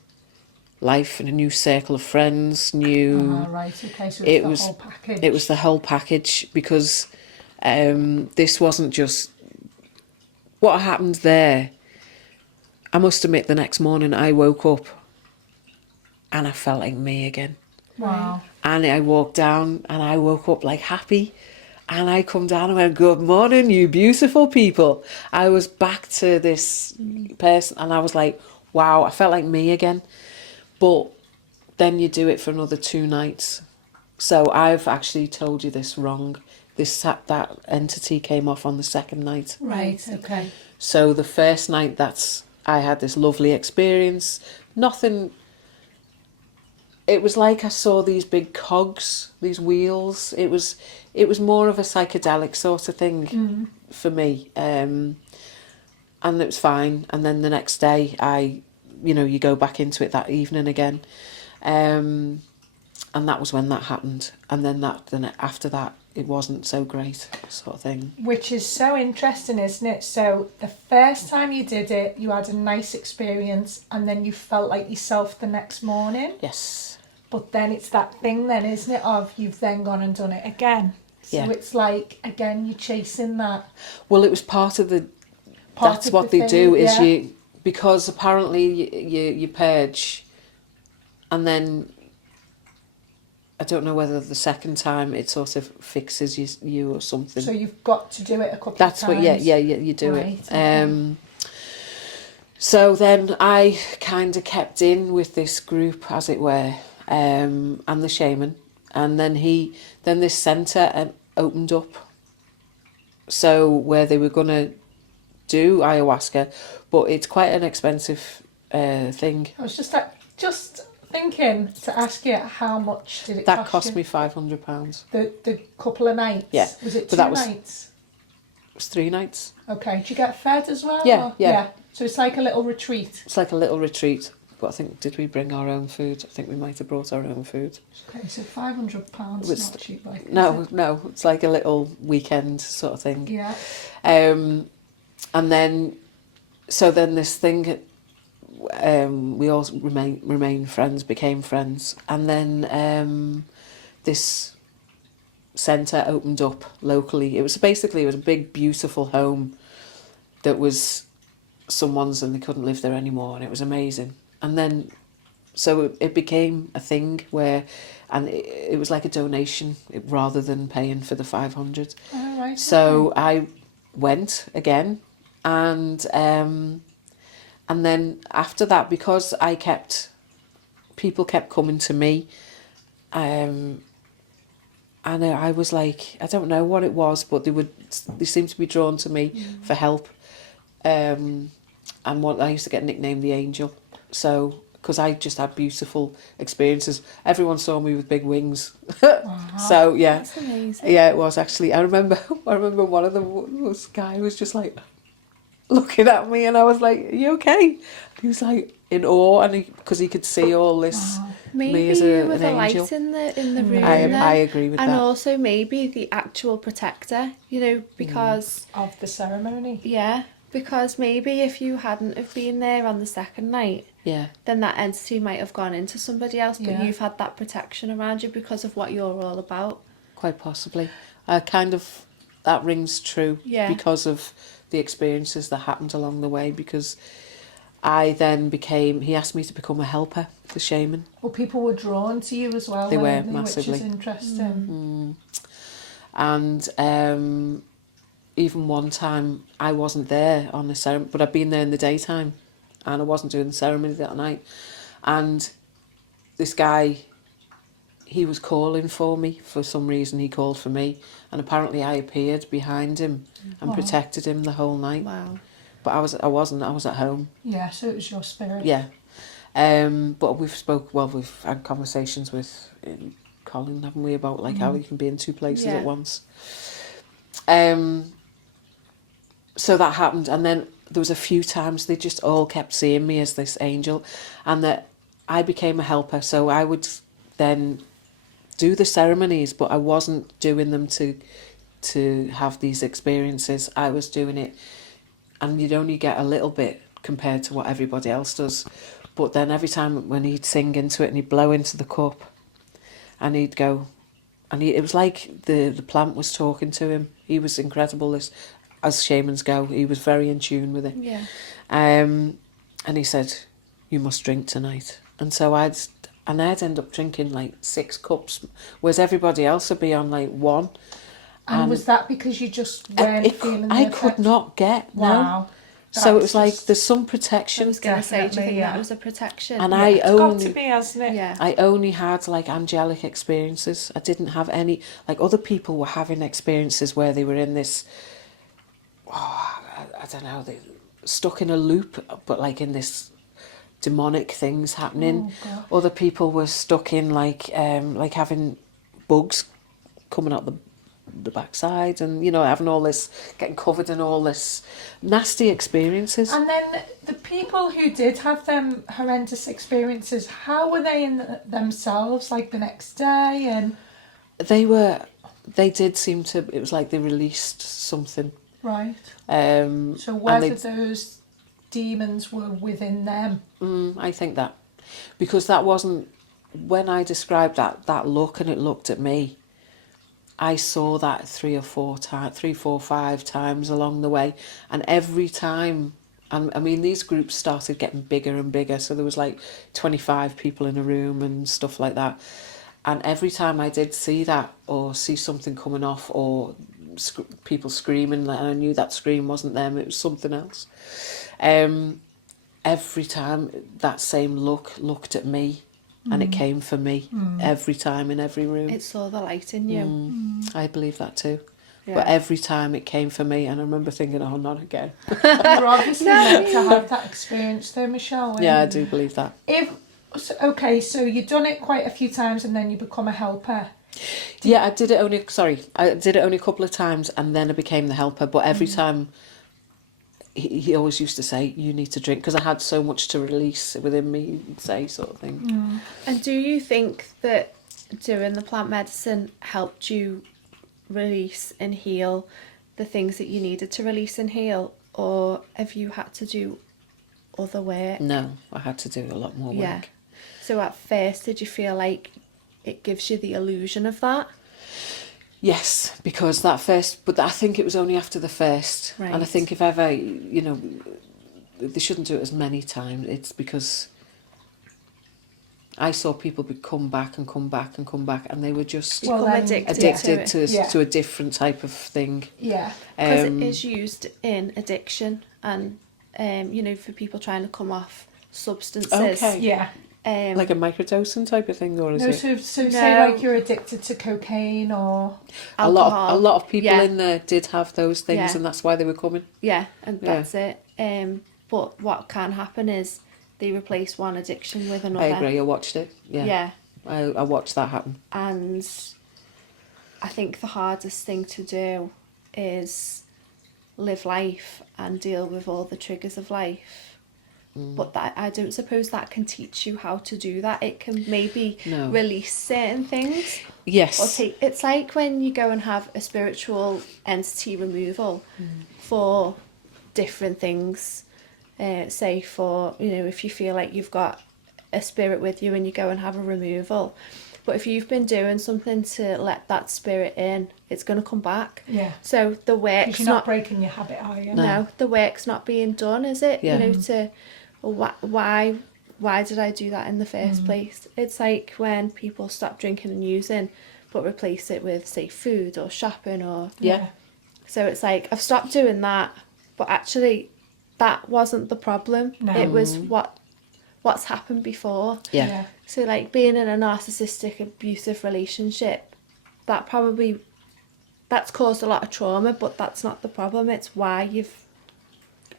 life and a new circle of friends, Ah, right, okay, so It it's was- the whole package. It was the whole package, because this wasn't just what happened there. I must admit, the next morning I woke up and I felt like me again. Wow. And I walked down and I woke up like happy. And I come down and went, good morning, you beautiful people. I was back to this person, and I was like, wow, I felt like me again. But then you do it for another 2 nights. So I've actually told you this wrong. That entity came off on the second night. Right, okay. So the first night, I had this lovely experience. Nothing. It was like I saw these big cogs, these wheels. It was more of a psychedelic sort of thing for me. And it was fine. And then the next day, you go back into it that evening again. And that was when that happened. And then after that, it wasn't so great, sort of thing. Which is so interesting, isn't it? So the first time you did it, you had a nice experience, and then you felt like yourself the next morning. Yes. But then it's that thing then, isn't it, of you've then gone and done it again. So Yeah. it's like, again, you're chasing that Well, it was part of the... part that's of what the they thing, do, is yeah. because apparently you purge, and then I don't know whether the second time it sort of fixes you or something. So you've got to do it a couple That's of times. what, yeah, you do Right, it. okay. So then I kind of kept in with this group, as it were, and the shaman, and then this centre opened up. So where they were going to do ayahuasca, but it's quite an expensive thing. I was just thinking to ask you, how much did it That cost cost you? me £500. The couple of nights? Yeah, Was it but 2 that was- nights? It was 3 nights. Okay. Do you get fed as well? Yeah, or? yeah. So it's like a little retreat. It's like a little retreat. But I think, did we bring our own food? I think we might have brought our own food. Okay, so £500 Was- not cheap, like, is No, it? no, it's like a little weekend sort of thing. Yeah. And then, so then this thing, we all remain friends, became friends, and then this centre opened up locally. It was a big, beautiful home that was someone's, and they couldn't live there anymore, and it was amazing. And then, so it became a thing where, and it was like a donation rather than paying for the 500. All right. So I went again, and then after that, because people kept coming to me, and I was like, I don't know what it was, but they seemed to be drawn to me for help, and I used to get nicknamed the Angel, so because I just had beautiful experiences. Everyone saw me with big wings. So yeah, That's amazing. yeah, it was actually. I remember one of them, this guy was just like looking at me, and I was like, "Are you okay?" He was like in awe, and because he could see all this. Maybe Me as you were an the angel. light in the room. I then. agree with and that. also maybe the actual protector, because Of the ceremony. because maybe if you hadn't have been there on the second night, Yeah, then that entity might have gone into somebody else, but Yeah. you've had that protection around you because of what you're all about. quite possibly. That rings true. Yeah. Because of the experiences that happened along the way. Because I then he asked me to become a helper, the shaman. Well, people were drawn to you as well. They were, weren't massively. Which is interesting. And even one time I wasn't there on the ceremony, but I'd been there in the daytime, and I wasn't doing the ceremony that night. And this guy, he was calling for me for some reason. He called for me, and apparently I appeared behind him and protected him the whole night. Wow. But I wasn't. I was at home. Yeah, so it was your spirit. Yeah. But we've had conversations with Colin, haven't we, about like how you can be in two places Yeah. at once. So that happened, and then there was a few times they just all kept seeing me as this angel, and that I became a helper. So I would then do the ceremonies, but I wasn't doing them to have these experiences. I was doing it, and you'd only get a little bit compared to what everybody else does. But then every time when he'd sing into it and he'd blow into the cup, and he'd go, and it was like the plant was talking to him. He was incredible, as shamans go. He was very in tune with it. Yeah. And he said, "You must drink tonight." And so I'd end up drinking like 6 cups, whereas everybody else would be on like 1. And was that because you just weren't feeling the I effect? could not get, no. Wow. So it That's was like, just- there's some I protection. was going to say, do you Definitely, think yeah. that was a protection? And Yeah, I it's got to only, be, hasn't it? Yeah. I only had like angelic experiences. I didn't have any, like other people were having experiences where they were in this, I don't know, they stuck in a loop, but like in this demonic things happening. Oh, gosh. Other people were stuck in like having bugs coming out the backside, and having all this, getting covered in all this nasty experiences. And then the people who did have them horrendous experiences, how were they in themselves, like the next day? And They did seem to, it was like they released something. right. So And whether those demons were within them. I think that, because that wasn't, when I described that look and it looked at me, I saw that 3, 4, 5 times along the way, and every time And I mean, these groups started getting bigger and bigger. So there was like 25 people in a room and stuff like that. And every time I did see that or see something coming off or people screaming, and I knew that scream wasn't them, it was something else. Every time that same look looked at me, and it came for me every time in every room. It saw the light in you. I believe that too. Yeah. But every time it came for me, and I remember thinking, oh, not again. You're obviously meant to have that experience though, Michelle. Yeah, I do believe that. So you've done it quite a few times and then you become a helper. I did it only a couple of times, and then I became the helper. But every time, he always used to say, you need to drink, because I had so much to release within me, he'd say, sort of thing. And do you think that doing the plant medicine helped you release and heal the things that you needed to release and heal, or have you had to do other work? No, I had to do a lot more work. Yeah. So at first, did you feel like it gives you the illusion of that? Yes, because that first, but I think it was only after the first. Right. And I think if ever, they shouldn't do it as many times. It's because I saw people come back and come back and come back, and they were just addicted to a different type of thing. Yeah. Because it is used in addiction, and for people trying to come off substances. Okay. Yeah. Like a microdosing type of thing, or is it? So say like you're addicted to cocaine or alcohol. A lot of people in there did have those things, and that's why they were coming. Yeah, and that's it. But what can happen is they replace one addiction with another. I agree. I watched it. Yeah. Yeah. I watched that happen. And I think the hardest thing to do is live life and deal with all the triggers of life. But that, I don't suppose that can teach you how to do that. It can maybe release certain things. Yes. It's like when you go and have a spiritual entity removal for different things. Say for, if you feel like you've got a spirit with you and you go and have a removal. But if you've been doing something to let that spirit in, it's going to come back. Yeah. So the work's you're not breaking your habit, are you? No, the work's not being done, is it? Yeah. Why did I do that in the first place? It's like when people stop drinking and using, but replace it with, say, food or shopping or... Yeah. So it's like, I've stopped doing that, but actually that wasn't the problem. No. It was what's happened before. Yeah. So like being in a narcissistic, abusive relationship, that's caused a lot of trauma, but that's not the problem. It's why you've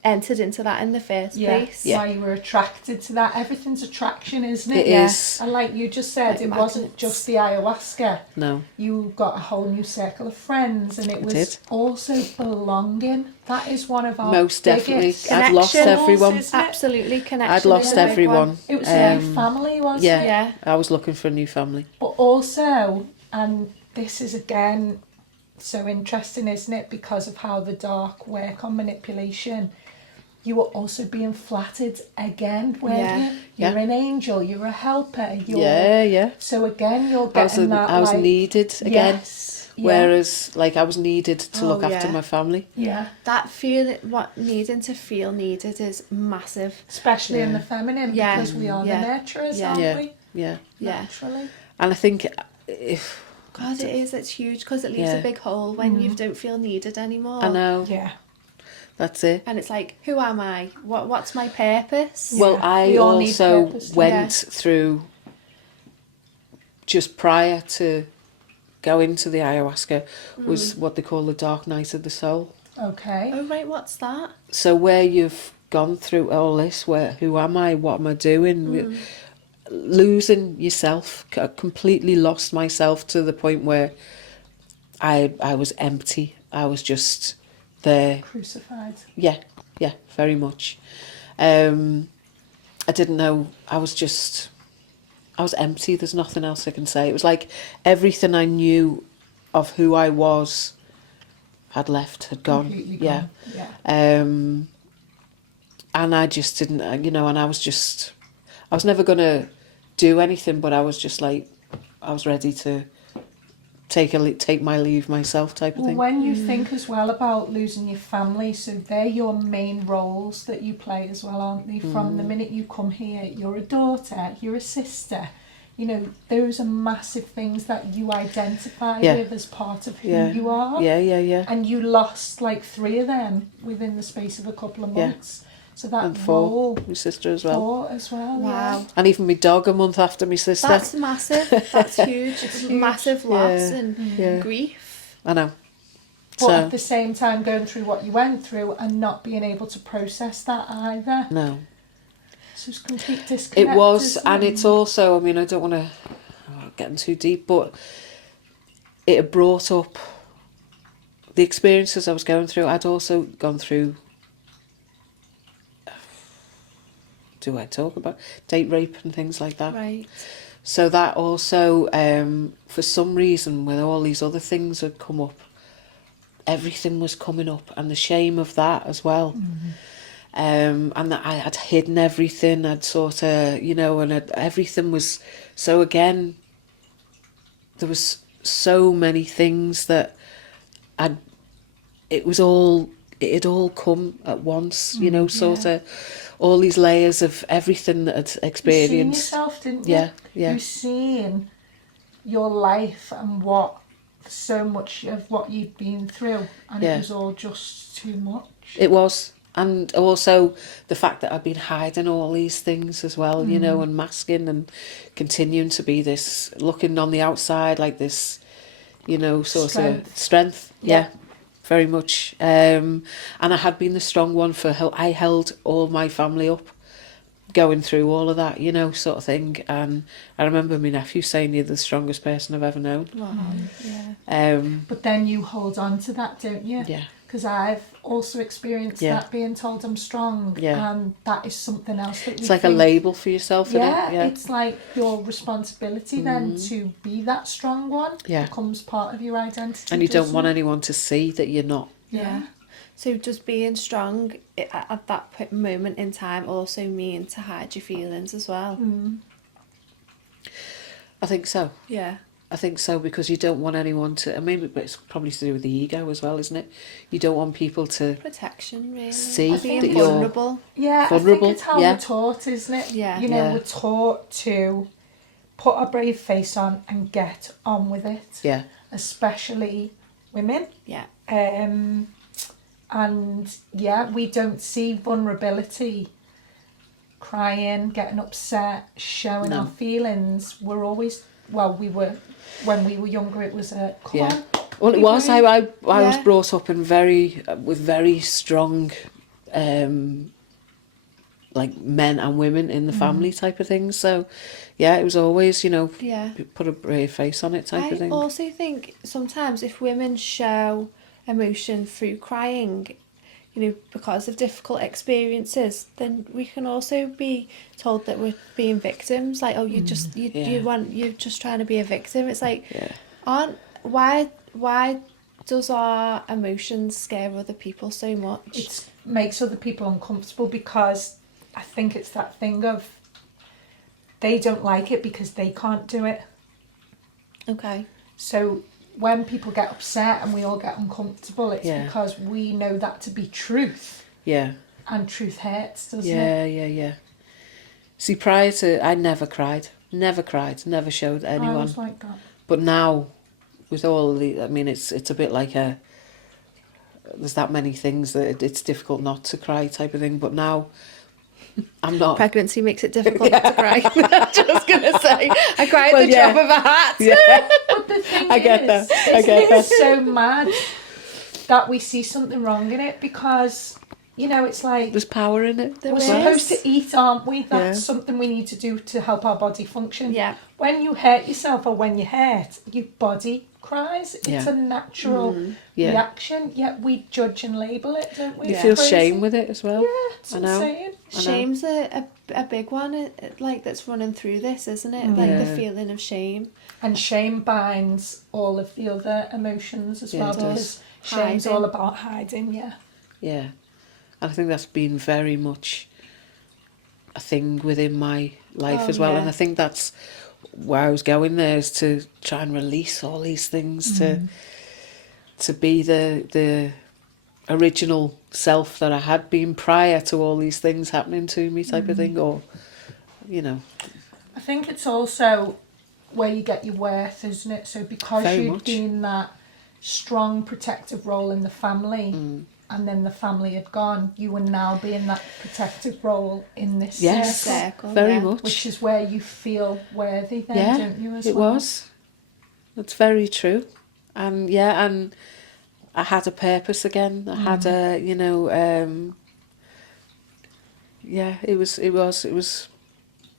entered into that in the first place. Why you were attracted to that. Everything's attraction, isn't it? It is. And like you just said, it wasn't just the ayahuasca. No. You got a whole new circle of friends, and it was also belonging. That is one of our most definitely. biggest I'd lost everyone. Absolutely, connection. I'd lost everyone. It was a new family, wasn't it? Yeah. I was looking for a new family. But also, and this is again so interesting, isn't it? Because of how the dark work on manipulation. You were also being flattered again, weren't you? You're an angel, you're a helper. So again, you're getting that. I was needed again. Yes. Whereas, I was needed to look after my family. Yeah. That feeling, needing to feel needed is massive. Especially in the feminine, because we are the nurturers, aren't we? Yeah. Naturally. And I think God, it's huge, because it leaves a big hole when you don't feel needed anymore. I know. Yeah. That's it. And it's like, who am I? What's my purpose? Well, I also went through, just prior to going to the ayahuasca, was what they call the dark night of the soul. Okay. Oh, right, what's that? So where you've gone through all this, who am I? What am I doing? Losing yourself, completely lost myself to the point where I was empty. I was just there. Crucified. Yeah, very much. I didn't know, I was empty. There's nothing else I can say. It was like everything I knew of who I was had left, had gone. Completely gone. Yeah. And I just didn't, and I was never going to do anything, but I was just like, I was ready to take my leave myself type of Well, thing. when you think as well about losing your family, so they're your main roles that you play as well, aren't they? From the minute you come here, you're a daughter, you're a sister. You know, those are massive things that you identify with as part of who you are. Yeah. And you lost like 3 of them within the space of a couple of months. So that And 4, role, my sister as well. 4 as well. Wow. And even my dog a month after my sister. That's massive. That's huge. It's huge. massive loss and grief. I know. But So, at the same time, going through what you went through and not being able to process that either. no. So it's complete disconnect. It was, isn't and it? it's also, I mean, I don't want to get in too deep, but it had brought up the experiences I was going through. I'd also gone through, do I talk about date rape and things like that? Right. So that also, for some reason, when all these other things had come up, everything was coming up, and the shame of that as well. And that I had hidden everything. I'd sort of, you know, and everything was, so again, there was so many things that it had all come at once, you know, sort of all these layers of everything that I'd experienced. You seen yourself, didn't you? Yeah. You seen your life and what, so much of what you'd been through, and it was all just too much. It was. And also the fact that I've been hiding all these things as well, you know, and masking and continuing to be this, looking on the outside like this, you know, sort of strength. Yeah, very much. And I had been the strong one I held all my family up going through all of that, you know, sort of thing. And I remember my nephew saying, you're the strongest person I've ever known. Wow. Yeah. But then you hold on to that, don't you? Yeah. Because I've also experienced that, being told I'm strong, and that is something else that it's like a label for yourself, isn't it? Yeah, it's like your responsibility then to be that strong one. Becomes part of your identity. And you don't want anyone to see that you're not. Yeah. So does being strong at that moment in time also mean to hide your feelings as well? I think so. Yeah. I think so, because you don't want anyone to, I mean, it's probably to do with the ego as well, isn't it? You don't want people to Protection, really. see Being that you're vulnerable. Yeah, vulnerable. I think it's how we're taught, isn't it? Yeah. You know, we're taught to put a brave face on and get on with it. Yeah. Especially women. Yeah. And we don't see vulnerability, crying, getting upset, showing our feelings. We're always, when we were younger, it was a come on. Well, it was. I was brought up in with very strong, like men and women in the family type of thing. So, yeah, it was always, you know, put a brave face on it type of thing. I also think sometimes if women show emotion through crying, you know, because of difficult experiences, then we can also be told that we're being victims. Like, oh, you're just trying to be a victim. It's like, why does our emotions scare other people so much? It makes other people uncomfortable, because I think it's that thing of they don't like it because they can't do it. Okay. So when people get upset and we all get uncomfortable, it's because we know that to be truth. Yeah. And truth hurts, doesn't it? Yeah. See, prior to, I never cried, never showed anyone. I was like that. But now, with all the, I mean, it's a bit like there's that many things that it's difficult not to cry type of thing. But now, I'm not. Pregnancy makes it difficult not to cry. I'm just going to say, I cry at the drop of a hat. Yeah. But the thing I get that. It's so mad that we see something wrong in it, because, you know, it's like, there's power in it. We're supposed to eat, aren't we? That's something we need to do to help our body function. Yeah. When you hurt yourself or when you hurt, your body cries. It's a natural reaction, yet we judge and label it, don't we? You feel shame with it as well. Yeah, it's insane. Shame's a big one, like, that's running through this, isn't it? Like the feeling of shame. And shame binds all of the other emotions as well, because shame's all about hiding, Yeah. And I think that's been very much a thing within my life as well. And I think that's where I was going there is to try and release all these things, to be the original self that I had been prior to all these things happening to me, type of thing, or I think it's also where you get your worth, isn't it? So because Very you'd much. been that strong protective role in the family, and then the family had gone, you were now being that protective role in this circle, very yeah. much. which is where you feel worthy then, don't you, as it well? was. That's very true. And and I had a purpose again. I had a, it was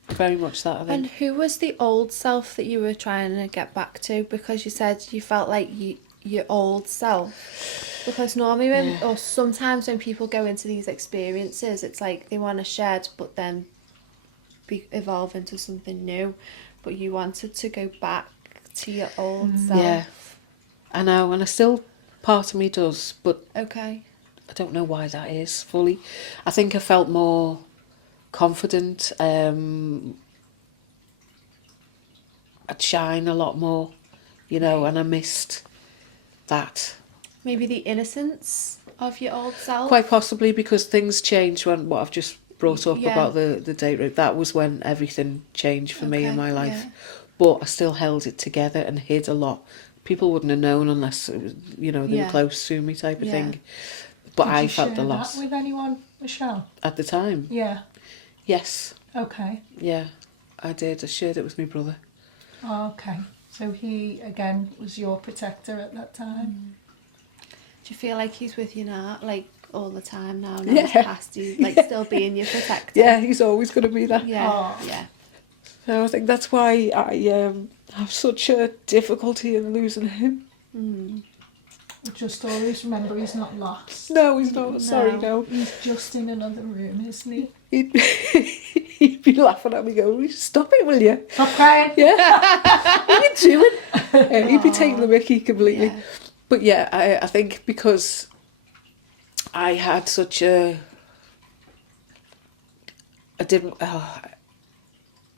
very much that, I And think. who was the old self that you were trying to get back to? Because you said you felt like your old self. Because normally or sometimes when people go into these experiences, it's like they want to shed, but then evolve into something new. But you wanted to go back to your old self. Yeah, I know, and I still, part of me does, but Okay. I don't know why that is fully. I think I felt more confident. I'd shine a lot more, and I missed that. Maybe the innocence of your old self. Quite possibly, because things changed when what I've just brought up Yeah. about the date rape. That was when everything changed for me in Okay, my life. yeah. But I still held it together and hid a lot. People wouldn't have known unless it was, they were Yeah. close to me, type of Yeah. thing. But Did I you felt share the that loss with anyone, Michelle? at the time. Yeah. Yes, Okay. yeah, I did. I shared it with my brother. Oh, okay. So he again was your protector at that time. Do you feel like he's with you now, like all the time now? Now Yeah. he's past you, like still being your protector. Yeah, he's always going to be that. Yeah. Oh. Yeah. So I think that's why I have such a difficulty in losing him. Just always remember he's not lost. No, he's not. Sorry, no. He's just in another room, isn't he? He'd be laughing at me going, stop it, will you? Stop crying. Yeah. What are you doing? He'd be taking the mickey completely. Yeah. But yeah, I think because I had such a... I didn't...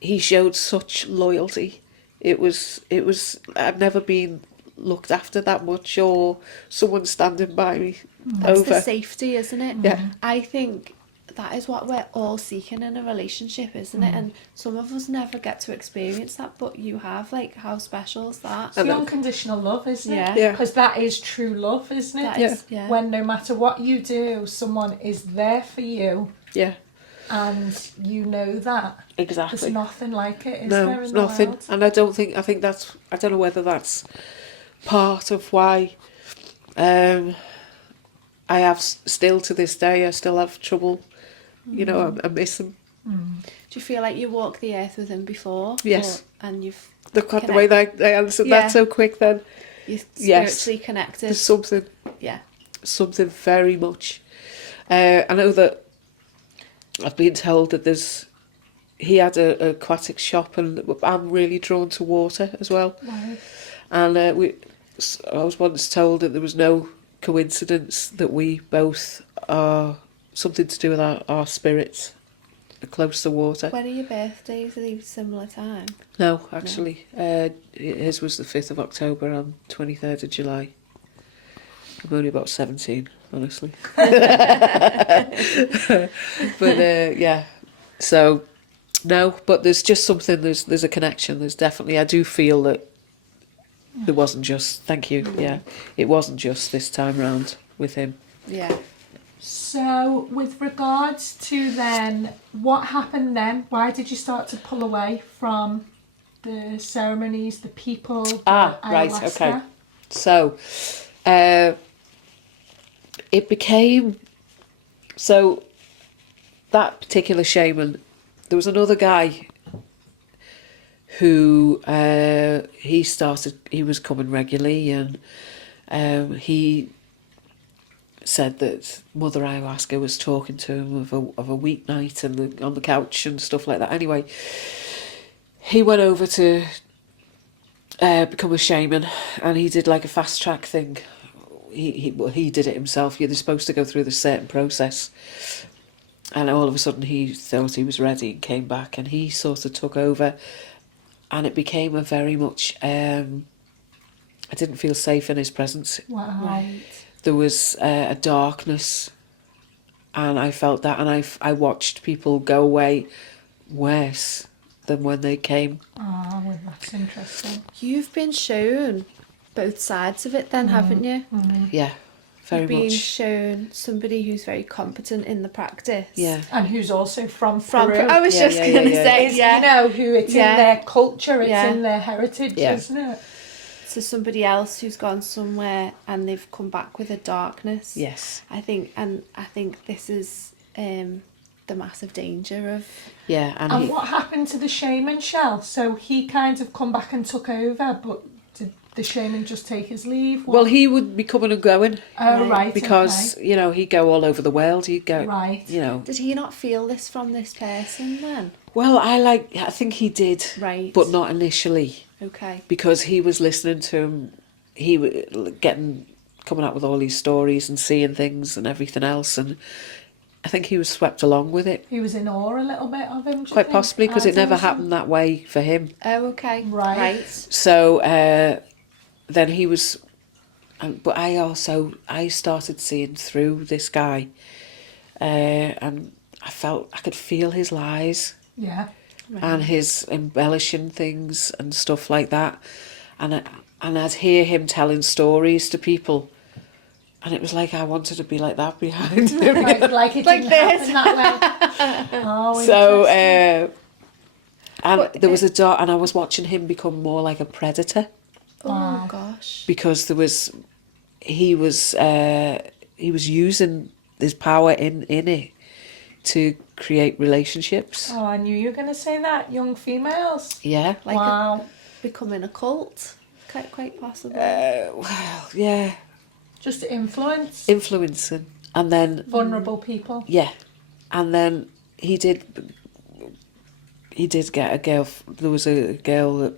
he showed such loyalty. It was... I'd never been looked after that much, or someone standing by me That's over. the safety, isn't it? Yeah. I think that is what we're all seeking in a relationship, isn't it? And some of us never get to experience that, but you have. Like, how special is that? It's the unconditional love, isn't it? Yeah. Yeah. Because that is true love, isn't it? That is, yeah. When no matter what you do, someone is there for you, Yeah, and you know that. exactly. There's nothing like it, is No, there, it's in the nothing. world? And I think that's, I don't know whether that's part of why I have still to this day, I still have trouble, I miss him. Do you feel like you walked the earth with him before? Yes. And you've Look at the way that I answered Yeah. that so quick then. you're Yes. spiritually connected. There's something very much. I know that I've been told that he had an aquatic shop, and I'm really drawn to water as well. Right. And I was once told that there was no coincidence that we both are something to do with our spirits are close to water. When are your birthdays? Are they similar time? No, actually, his was the 5th of October and 23rd of July. I'm only about 17, honestly. But yeah, so no, but there's just something. There's a connection. There's definitely. I do feel that there wasn't just. Thank you. Yeah, it wasn't just this time round with him. Yeah. So, with regards to then, what happened then? Why did you start to pull away from the ceremonies, the people, the Right, ayahuasca? okay. So, it became... So, that particular shaman, there was another guy who he was coming regularly, and he said that Mother Ayahuasca was talking to him of a weeknight and on the couch and stuff like that. Anyway, he went over to become a shaman, and he did like a fast track thing. He did it himself. You're supposed to go through this certain process, and all of a sudden he thought he was ready and came back, and he sort of took over. and it became a very much, I didn't feel safe in his presence. Wow. Right. There was a darkness, and I felt that, and I watched people go away worse than when they came. Ah, well, that's interesting. You've been shown both sides of it then, haven't you? Yeah, very You've been much. shown somebody who's very competent in the practice. Yeah. And who's also from From Peru. I was Yeah, just yeah, gonna yeah, say, Is, yeah. you know, who it's Yeah. in their culture, it's Yeah. in their heritage, Yeah. isn't it? So somebody else who's gone somewhere and they've come back with a darkness. Yes. I think this is the massive danger of. Yeah, And and he, what happened to the shaman Shell? So he kind of come back and took over, but did the shaman just take his leave? well, he would be coming and going Oh, right. because you know, he'd go all over the world. He'd go, Right. you know. Did he not feel this from this person then? Well, I think he did, Right. but not initially, Okay. because he was listening to him. He was coming out with all these stories and seeing things and everything else, and I think he was swept along with it, He was in awe a little bit of him. do you quite think? possibly, because it never Idolizing? happened that way for him. Oh, okay. Right. So then he was, but I started seeing through this guy, and I could feel his lies Yeah. and his embellishing things and stuff like that, and I'd hear him telling stories to people, and it was like I wanted to be like that behind him. Like it Like didn't this. happen that way. Oh, So interesting. and But, there was a dark, and I was watching him become more like a predator, Wow. Oh gosh. because he was using his power in it to create relationships. Oh, I knew you were going to say that. Young females. Yeah. Like Wow. becoming a cult. Quite possibly. Well, yeah, Just influence influencing, and then vulnerable people. yeah, and then he did get a girl. There was a girl that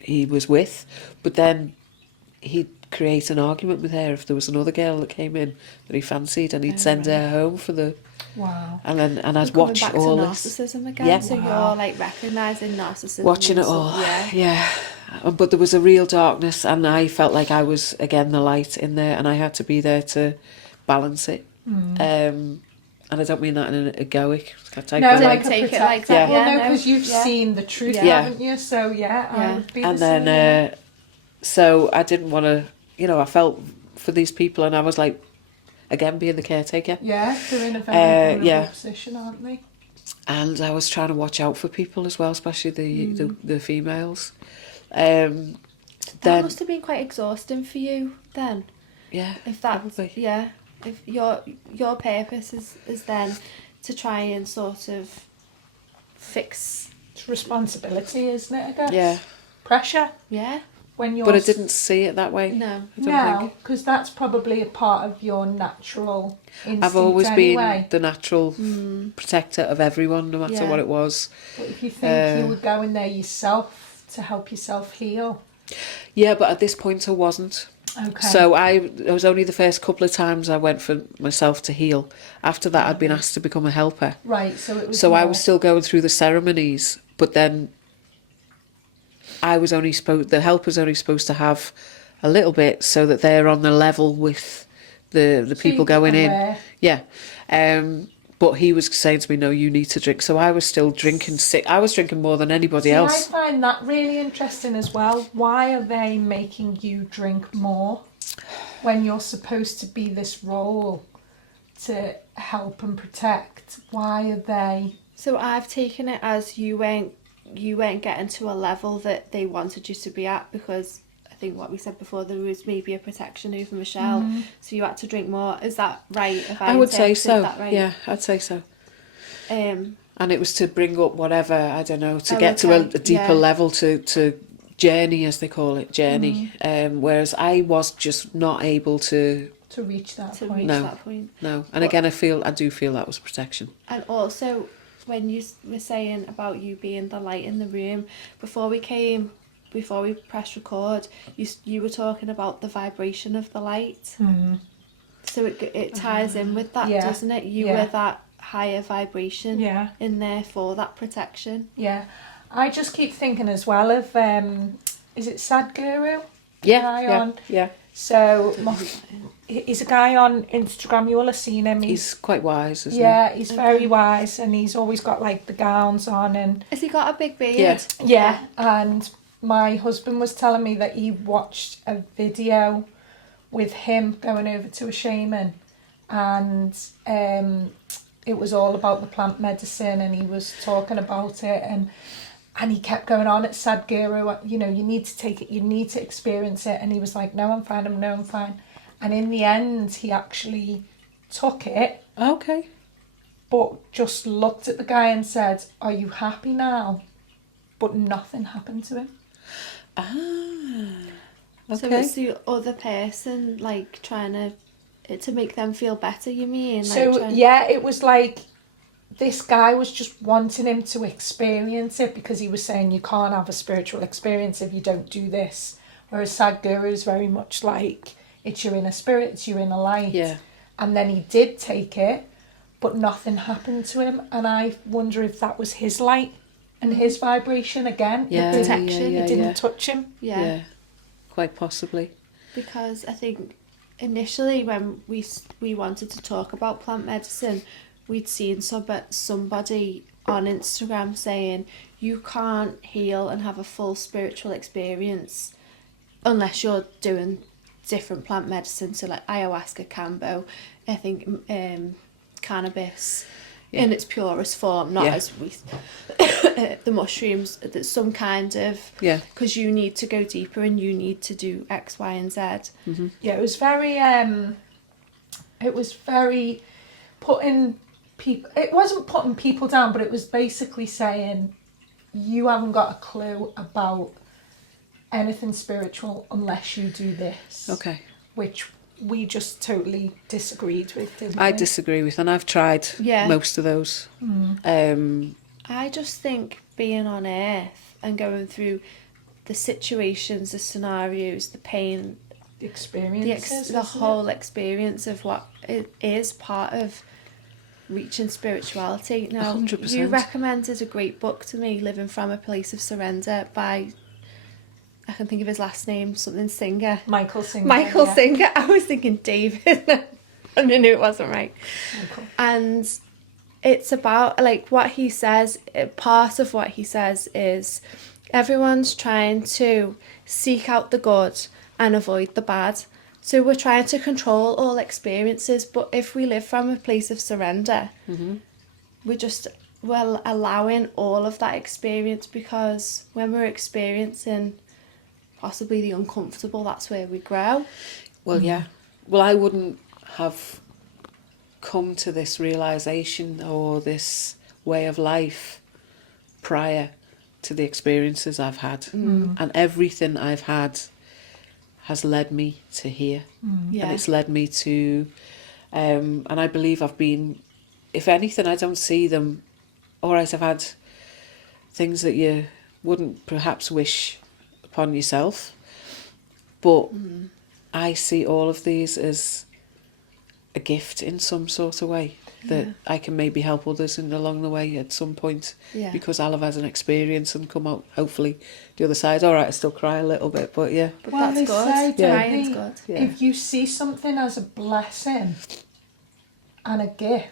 he was with, but then he'd create an argument with her if there was another girl that came in that he fancied, and he'd send her home for the. Wow. And I'd We're coming watch back all to this, narcissism again. Yeah. So Wow. you're like recognising narcissism. watching it and all. stuff, Yeah. But there was a real darkness, and I felt like I was again the light in there, and I had to be there to balance it. And I don't mean that in an egoic type No, of like way. Take a it protect- like that, Well, yeah, no, no, because you've yeah. seen the truth, Yeah. haven't you? So yeah, I Yeah. would be And the same. then, so I didn't want to, I felt for these people, and I was like, again, being the caretaker. yeah, they're in a very vulnerable yeah. position, aren't they? And I was trying to watch out for people as well, especially the females. Then, That must have been quite exhausting for you then. yeah, If that, probably. yeah, if your purpose is then to try and sort of fix, It's responsibility, isn't it? I guess. Yeah, Pressure yeah, when you're. but I didn't see it that way. no, I don't No, think. because that's probably a part of your natural instinct I've always anyway. been the natural protector of everyone, no matter Yeah. what it was. But if you think you were going there yourself to help yourself heal, Yeah, but at this point I wasn't. okay. So it was only the first couple of times I went for myself to heal. After that, I'd been asked to become a helper. right, so it was. So I more- was still going through the ceremonies, but then the helper's only supposed to have a little bit so that they're on the level with the So people you going in. aware. Yeah. But he was saying to me, no, you need to drink. So I was still drinking I was drinking more than anybody See, else. I find that really interesting as well. Why are they making you drink more when you're supposed to be this role to help and protect? Why are they? So I've taken it as you weren't getting to a level that they wanted you to be at, because I think what we said before, there was maybe a protection over Michelle, so you had to drink more. Is that right? If I would say interpreted so. that right? Yeah, I'd say so. Um, And it was to bring up whatever, I don't know, to Oh, get to a okay, deeper yeah. level, to journey, as they call it, journey. Whereas I was just not able to, To reach that to point. reach No. that point. no. And again, I do feel that was protection. And also, when you were saying about you being the light in the room, before we pressed record, you were talking about the vibration of the light. So it ties in with that, Yeah, doesn't it? You yeah. were that higher vibration Yeah. in there for that protection. Yeah. I just keep thinking as well of, is it Sadhguru? Yeah, Guy yeah, on. yeah. So he's a guy on Instagram. You will have seen him. He's quite wise, isn't yeah, he's very wise, and he's always got like the gowns on, and Has he got a big beard? Yeah. yeah. And my husband was telling me that he watched a video with him going over to a shaman, and it was all about the plant medicine, and he was talking about it, and he kept going on at Sadhguru, you know, you need to take it, you need to experience it. And he was like, no, I'm fine, I'm fine. And in the end, he actually took it, he? Okay. but just looked at the guy and said, are you happy now? But nothing happened to him. Ah. So Okay. it's the other person, like, trying to make them feel better, you mean? Like, So, yeah, it was like, this guy was just wanting him to experience it, because he was saying you can't have a spiritual experience if you don't do this. Whereas Sadhguru is very much like, it's your inner spirit, it's your inner light. Yeah. And then he did take it, but nothing happened to him. And I wonder if that was his light and his vibration again. Yeah, It protection. yeah, it didn't yeah. touch him. Yeah. Quite possibly. Because I think initially when we wanted to talk about plant medicine, we'd seen somebody on Instagram saying you can't heal and have a full spiritual experience unless you're doing different plant medicine, so like ayahuasca, kambo, I think cannabis in its purest form, not as we the mushrooms, that's some kind of, because you need to go deeper and you need to do X, Y and Z. Mm-hmm. Yeah, it was very putting people, it wasn't putting people down, but it was basically saying you haven't got a clue about anything spiritual unless you do this. Okay. Which we just totally disagreed with, didn't we? I disagree with, and I've tried most of those. I just think being on earth and going through the situations, the scenarios, the pain, experiences, the whole experience of what it is part of reaching spirituality. Now, 100%. you recommended a great book to me, Living from a Place of Surrender, by, I can think of his last name, something Singer. Michael Singer. Michael Singer. I was thinking David, and I knew it wasn't right. Michael. And it's about, like, what he says, part of what he says is everyone's trying to seek out the good and avoid the bad. So we're trying to control all experiences, but if we live from a place of surrender, we're allowing all of that experience, because when we're experiencing possibly the uncomfortable, that's where we grow. Well, yeah. Well, I wouldn't have come to this realisation or this way of life prior to the experiences I've had. And everything I've had has led me to here. And it's led me to, and I believe I've been, if anything, I don't see them, all right, I've had things that you wouldn't perhaps wish upon yourself, but I see all of these as a gift in some sort of way, that I can maybe help others in along the way at some point, because I'll have had an experience and come out hopefully the other side. All right, I still cry a little bit, but yeah. But Well, that's they good. say, don't Crying's they, good. Yeah. if you see something as a blessing and a gift,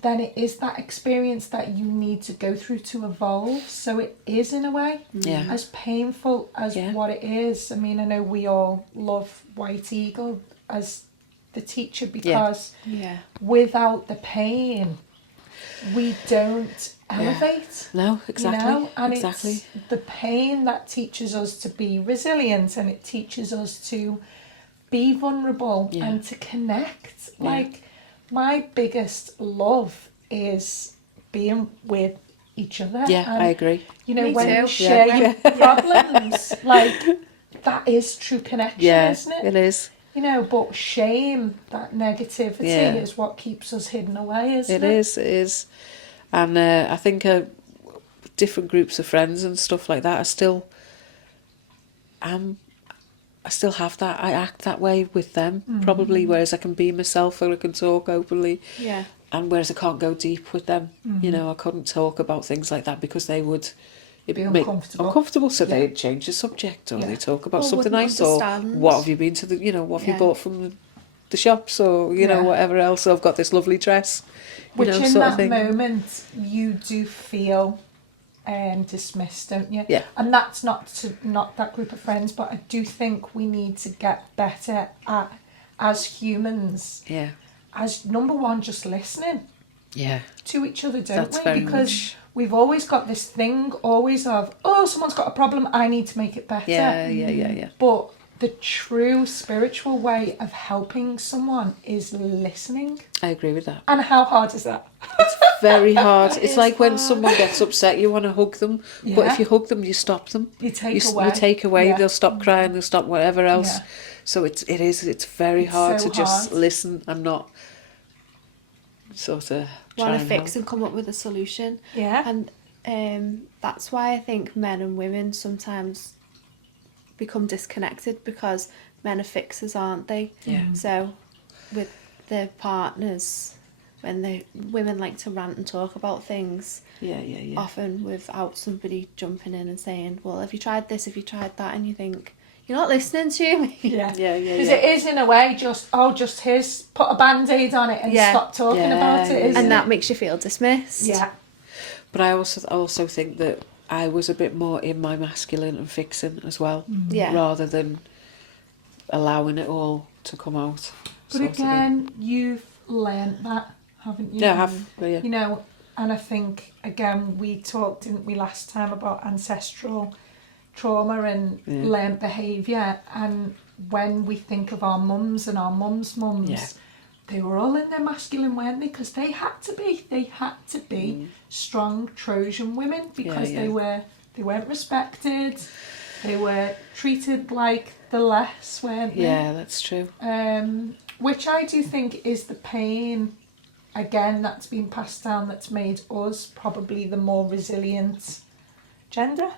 then it is that experience that you need to go through to evolve. So it is, in a way, as painful as what it is. I mean, I know we all love White Eagle as the teacher, because without the pain, we don't elevate. No, exactly. You know? And exactly. it's the pain that teaches us to be resilient, and it teaches us to be vulnerable and to connect. Like, my biggest love is being with each other. Yeah, and, I agree. You know, Me when too. you share your problems, like, that is true connection, isn't it? It is. You know, but shame, that negativity is what keeps us hidden away, isn't it? It is. And I think different groups of friends and stuff like that, I still have that. I act that way with them, probably, whereas I can be myself or I can talk openly. Yeah. And whereas I can't go deep with them, you know, I couldn't talk about things like that because they would it Be make uncomfortable. uncomfortable, so Yeah. they change the subject, or Yeah. they talk about Or something wouldn't nice, or understand. what have you been to the, what have you Yeah. bought from the shops, or Yeah. whatever else. I've got this lovely dress, Which in sort of that thing. moment you do feel dismissed, don't you? Yeah. And that's not that group of friends, but I do think we need to get better at, as humans, Yeah, as number one, just listening yeah, to each other, don't That's we? very Because much- we've always got this thing, always of, oh, someone's got a problem, I need to make it better. yeah. But the true spiritual way of helping someone is listening. I agree with that. And how hard is that? Very hard. It It's is like when hard. someone gets upset, you want to hug them, but Yeah. if you hug them, you stop them. You take You away. take away. Yeah. They'll stop crying. They'll stop whatever else. Yeah. So it's very It's hard so to just hard. listen and not sort of try Want to and fix help. and come up with a solution. Yeah. And that's why I think men and women sometimes become disconnected, because men are fixers, aren't they? Yeah. So with their partners, when the women like to rant and talk about things, Yeah. often without somebody jumping in and saying, well, have you tried this, have you tried that? And you think, you're not listening to me. Yeah. Yeah. Because it is, in a way, just his, put a band-aid on it and Yeah. stop talking Yeah, about it, yeah. isn't And it? that makes you feel dismissed. Yeah. But I also think that I was a bit more in my masculine and fixing as well, Yeah. rather than allowing it all to come out. But sort of thing. again, you've learnt that, haven't you? Yeah, I have. Yeah. You know, and I think, again, we talked, didn't we, last time about ancestral trauma and Yeah. learnt behaviour. And when we think of our mums and our mums' mums, Yeah. they were all in their masculine, weren't they? Because they had to be. They had to be strong Trojan women, because Yeah. they weren't respected. They were treated like the less, weren't they? Yeah, that's true. Which I do think is the pain, again, that's been passed down, that's made us probably the more resilient gender.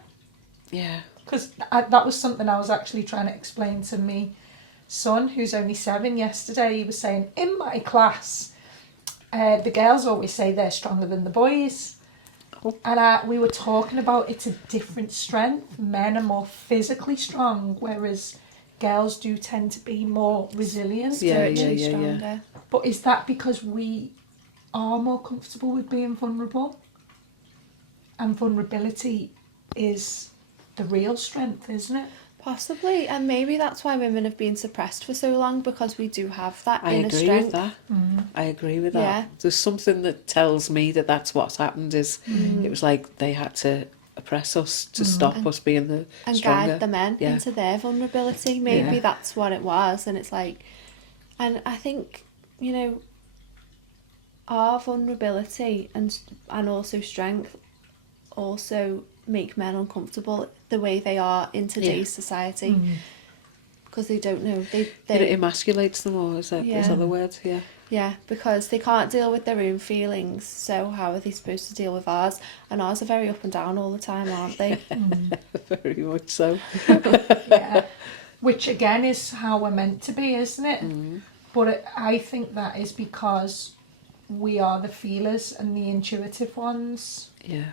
Yeah. Because that was something I was actually trying to explain to me son, who's only 7, yesterday. He was saying, in my class, the girls always say they're stronger than the boys. Oh. And we were talking about it's a different strength. Men are more physically strong, whereas girls do tend to be more resilient. Yeah, Spiritually yeah. stronger. But is that because we are more comfortable with being vulnerable? And vulnerability is the real strength, isn't it? Possibly, and maybe that's why women have been suppressed for so long, because we do have that I inner agree strength. with that. I agree with that. Yeah. There's something that tells me that that's what's happened. Is it was like they had to oppress us to stop us being the And stronger. guide the men Yeah. into their vulnerability. Maybe Yeah. that's what it was, and it's like, and I think, our vulnerability and also strength also make men uncomfortable the way they are in today's society, because they don't know It they emasculates them, or is that Yeah. the word? Yeah. yeah, because they can't deal with their own feelings, so how are they supposed to deal with ours? And ours are very up and down all the time, aren't they? Very much so. Yeah. Which again is how we're meant to be, isn't it? But I think that is because we are the feelers and the intuitive ones. Yeah.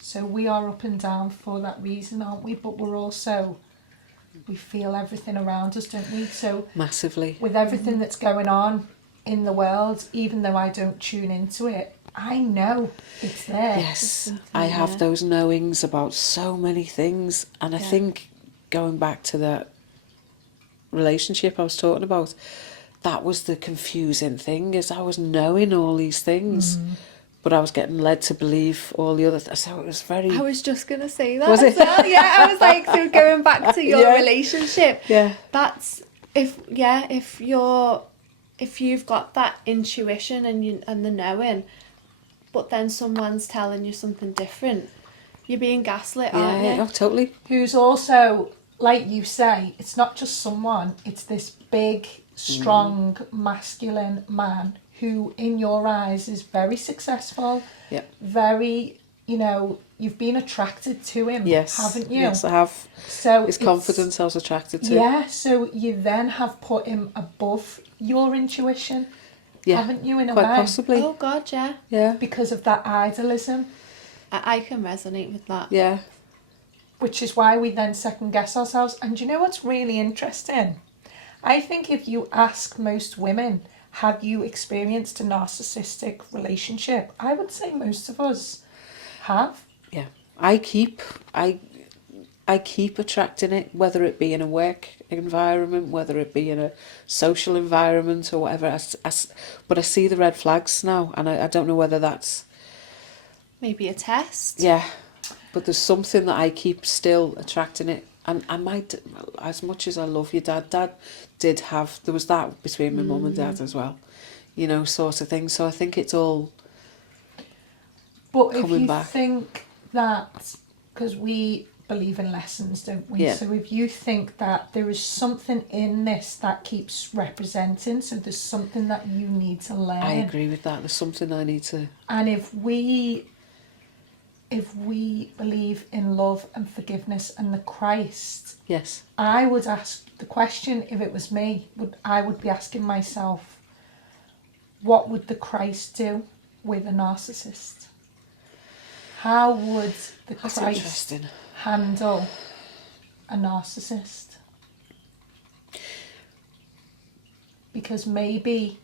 So we are up and down for that reason, aren't we? But we feel everything around us, don't we? So Massively. with everything that's going on in the world, even though I don't tune into it, I know it's there. Yes, I have those knowings about so many things, and I Yeah. think going back to that relationship I was talking about, that was the confusing thing, is I was knowing all these things, but I was getting led to believe all the other so it was very... I was just gonna say that Was as it? well. Yeah, I was like, so going back to your Yeah. relationship, Yeah. that's if you've got that intuition and the knowing, but then someone's telling you something different, you're being gaslit, aren't you? Yeah, oh, totally. Who's also, like you say, it's not just someone, it's this big, strong, masculine man who, in your eyes, is very successful, Yeah. very, you've been attracted to him, Yes. haven't you? Yes, I have. So His it's- confidence I was attracted to. Yeah, so you then have put him above your intuition, Yeah, haven't you, in a quite way? possibly. Oh God, yeah. Yeah. Because of that idealism. I can resonate with that. Yeah. which is why we then second guess ourselves. And do you know what's really interesting? I think if you ask most women, have you experienced a narcissistic relationship? I would say most of us have. Yeah. I keep attracting it, whether it be in a work environment, whether it be in a social environment or whatever. But I see the red flags now, and I don't know whether that's... Maybe a test. Yeah, but there's something that I keep still attracting it. And I might, as much as I love your dad did have... There was that between my mum and dad as well, you know, sort of thing. So I think it's all But if coming you back. think that, because we believe in lessons, don't we? Yeah. So if you think that there is something in this that keeps representing, so there's something that you need to learn. I agree with that. There's something I need to... And if we believe in love and forgiveness and the Christ, Yes. I would ask the question, if it was me, I would be asking myself, what would the Christ do with a narcissist? How would the That's Christ interesting. handle a narcissist? Because maybe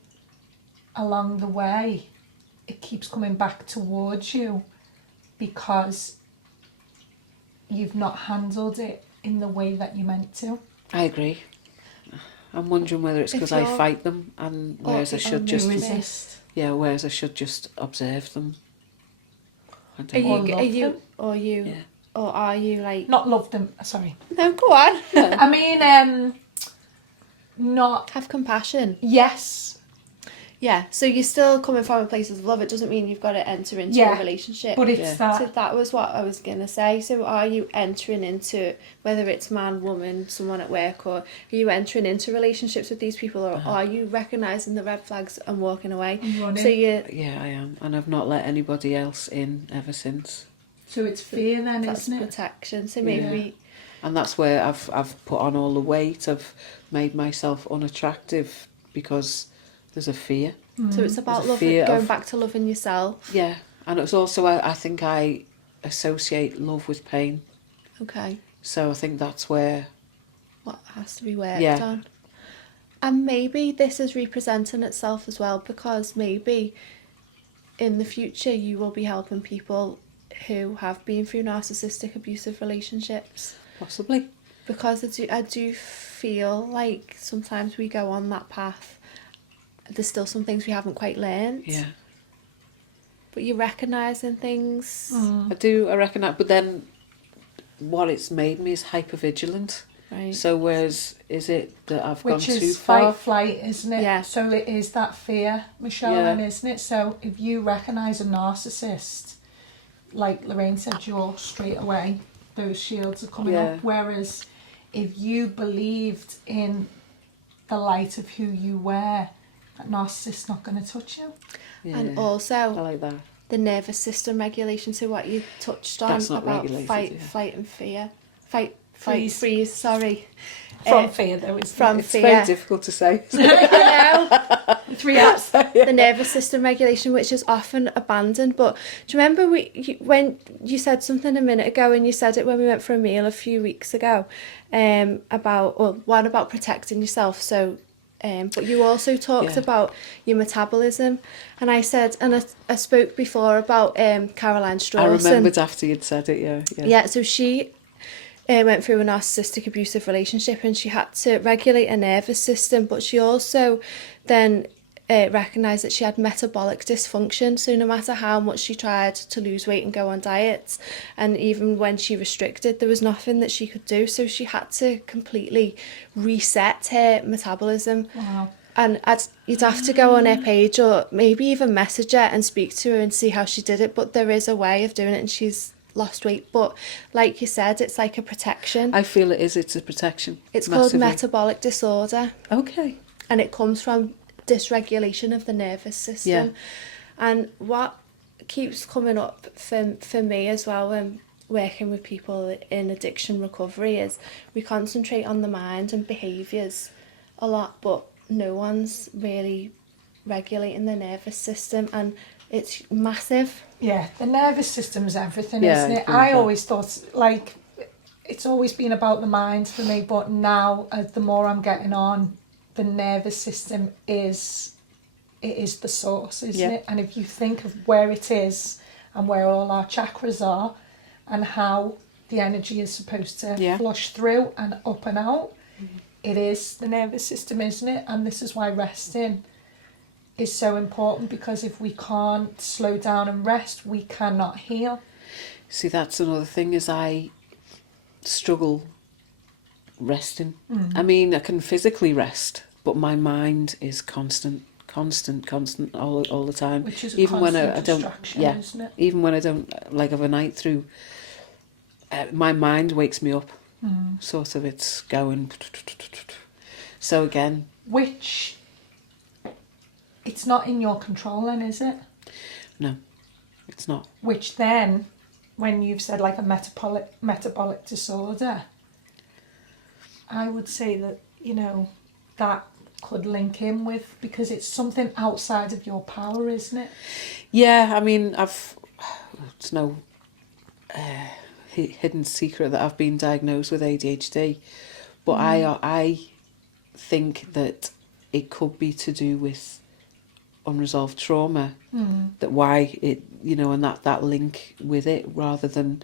along the way it keeps coming back towards you because you've not handled it in the way that you meant to. I agree. I'm wondering whether it's If because I you're- fight them, and whereas I should just... resist. Yeah, whereas I should just observe them. I Are don't Or know. you, love Yeah. or are you like... Not love them, sorry. No, go on. I mean, not... Have compassion. Yes. Yeah, so you're still coming from a place of love. It doesn't mean you've got to enter into Yeah, a relationship. But it's Yeah. that... So that was what I was going to say. So are you entering into, whether it's man, woman, someone at work, or are you entering into relationships with these people, or are you recognising the red flags and walking away? Running. So you... Yeah, I am. And I've not let anybody else in ever since. So it's fear then, That's isn't it? protection. So Yeah. maybe... And that's where I've put on all the weight. I've made myself unattractive because there's a fear. So it's about There's a loving, fear going of- back to loving yourself. Yeah. And it's also, I think I associate love with pain. Okay. So I think that's where... What has to be worked Yeah. on. And maybe this is representing itself as well, because maybe in the future you will be helping people who have been through narcissistic abusive relationships. Possibly. Because I do feel like sometimes we go on that path, there's still some things we haven't quite learned. Yeah. But you're recognising things. I do, I reckon that. But then what it's made me is hypervigilant. Right. So whereas is it that I've Which gone too is far? fight, flight, isn't it? Yeah. So it is that fear, Michelle, Yeah. then, isn't it? So if you recognise a narcissist, like Lorraine said, you're straight away, those shields are coming Yeah. up. Whereas if you believed in the light of who you were, that narcissist's not going to touch you. Yeah. And I also like that. the nervous system regulation, so what you touched on That's not about regulated, fight, yeah. flight and fear. Fight, Freeze. freeze, sorry. From Uh, fear, though, isn't from it? It's fear. very difficult to say. I know. 3 F's. The nervous system regulation, which is often abandoned. But do you remember when you said something a minute ago, and you said it when we went for a meal a few weeks ago, about protecting yourself. So, but you also talked Yeah. about your metabolism, and I said, and I spoke before about Caroline Strawson. I remembered after you'd said it, yeah. Yeah, so she went through a narcissistic abusive relationship, and she had to regulate her nervous system, but she also then recognised that she had metabolic dysfunction. So no matter how much she tried to lose weight and go on diets, and even when she restricted, there was nothing that she could do. So she had to completely reset her metabolism. Wow. And you'd have to go on her page, or maybe even message her and speak to her and see how she did it. But there is a way of doing it, and she's lost weight. But like you said, it's like a protection. I feel it's a protection. It's called massively. metabolic disorder, Okay. and it comes from dysregulation of the nervous system. Yeah. And what keeps coming up for me as well when working with people in addiction recovery is we concentrate on the mind and behaviours a lot, but no one's really regulating the nervous system, and it's massive. Yeah, the nervous system's everything, Yeah, isn't I it? agree with I that. always thought, like, it's always been about the mind for me, but now the more I'm getting on, the nervous system is the source, isn't it? And if you think of where it is and where all our chakras are and how the energy is supposed to flush through and up and out, it is the nervous system, isn't it? And this is why resting is so important, because if we can't slow down and rest, we cannot heal. See, that's another thing, is I struggle resting. I mean, I can physically rest, but my mind is constant all the time. Which is a even when I don't, distraction, isn't it? even when I don't, like, have a night through, my mind wakes me up. Sort of, it's going. So again, Which, it's not in your control then, is it? no, it's not. Which then, when you've said like a metabolic disorder, I would say that, you know, that could link in with, because it's something outside of your power, isn't it? Yeah, I mean, it's no hidden secret that I've been diagnosed with ADHD, but I think that it could be to do with unresolved trauma, that why it, you know, and that link with it, rather than,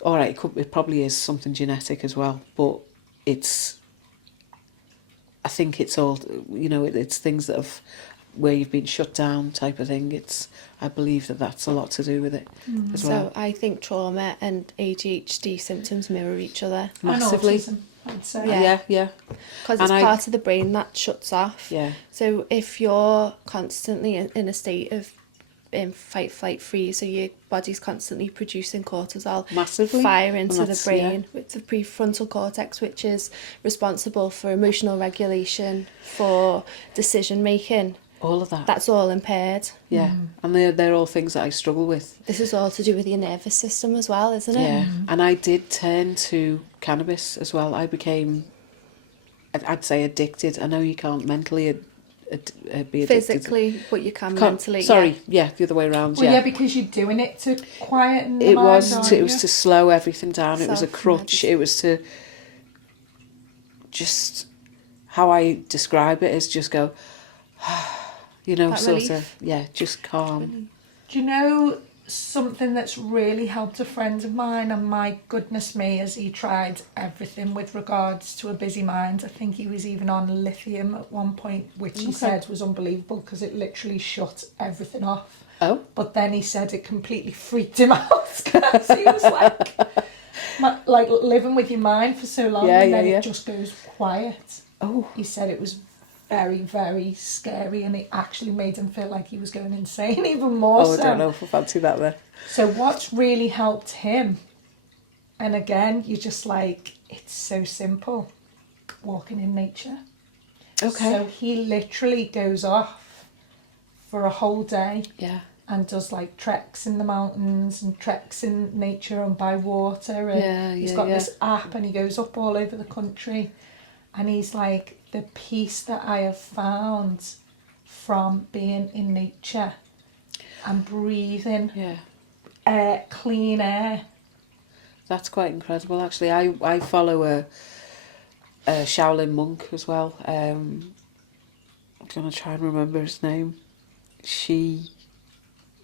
all right, it probably is something genetic as well, but I think it's all, you know, it's things that have, where you've been shut down type of thing. I believe that's a lot to do with it as well. So I think trauma and ADHD symptoms mirror each other. Massively. And autism, I'd say. Yeah. Because it's part of the brain that shuts off. Yeah. So if you're constantly in a state of fight, flight, freeze, so your body's constantly producing cortisol, Massively. fire into And the brain, with the prefrontal cortex, which is responsible for emotional regulation, for decision making. All of that. That's all impaired. Yeah, and they're all things that I struggle with. This is all to do with your nervous system as well, isn't it? Yeah, and I did turn to cannabis as well. I became, I'd say, addicted. I know you can't mentally be addicted. Physically, but you can mentally. Sorry, yeah, the other way around. Well, yeah, because you're doing it to quieten the It mind, was to slow everything down. It was a crutch. Self-medicine. It was to just, how I describe it is just go, you know, That sort relief. of, yeah, just calm. Do you know something that's really helped a friend of mine, and my goodness me, as he tried everything with regards to a busy mind. I think he was even on lithium at one point, which he said was unbelievable because it literally shut everything off. Oh, But then he said it completely freaked him out because he was like living with your mind for so long, and then it just goes quiet. Oh, He said it was very, very scary, and it actually made him feel like he was going insane even more. I don't know if I fancy that there. So what's really helped him, and again, you're just like, it's so simple, walking in nature. Okay. So he literally goes off for a whole day Yeah. and does like treks in the mountains and treks in nature and by water, and he's got this app, and he goes up all over the country, and he's like, the peace that I have found from being in nature and breathing clean air. That's quite incredible, actually. I follow a Shaolin monk as well. I'm going to try and remember his name. I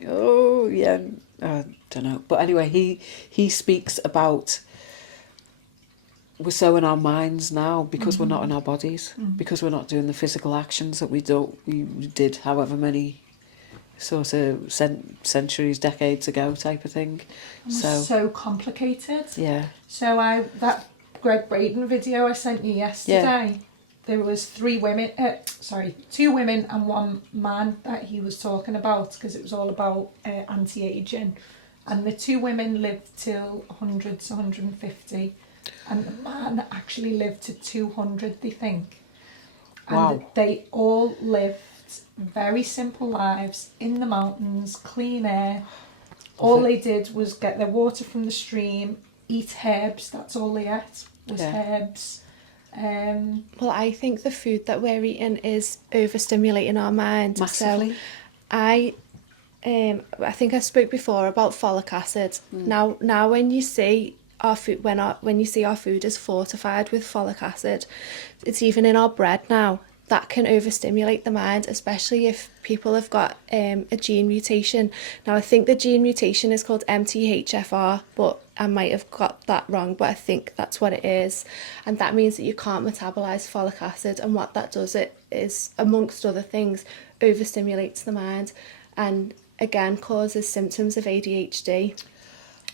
don't know. But anyway, he speaks about, we're so in our minds now because we're not in our bodies, because we're not doing the physical actions that we did however many sort of centuries, decades ago type of thing. So complicated. Yeah. So that Greg Braden video I sent you yesterday, there was two women and one man that he was talking about, because it was all about anti-aging, and the two women lived till 100 to 150, and the man actually lived to 200, they think. And Wow. they all lived very simple lives in the mountains, clean air. All they did was get their water from the stream, eat herbs. That's all they ate was herbs. Well, I think the food that we're eating is overstimulating our mind. Massively. So I think I spoke before about folic acid. Now when you see our food, when you see our food is fortified with folic acid, it's even in our bread now, that can overstimulate the mind, especially if people have got a gene mutation. Now, I think the gene mutation is called MTHFR, but I might have got that wrong, but I think that's what it is. And that means that you can't metabolize folic acid. And what that does, it is, amongst other things, overstimulates the mind and, again, causes symptoms of ADHD.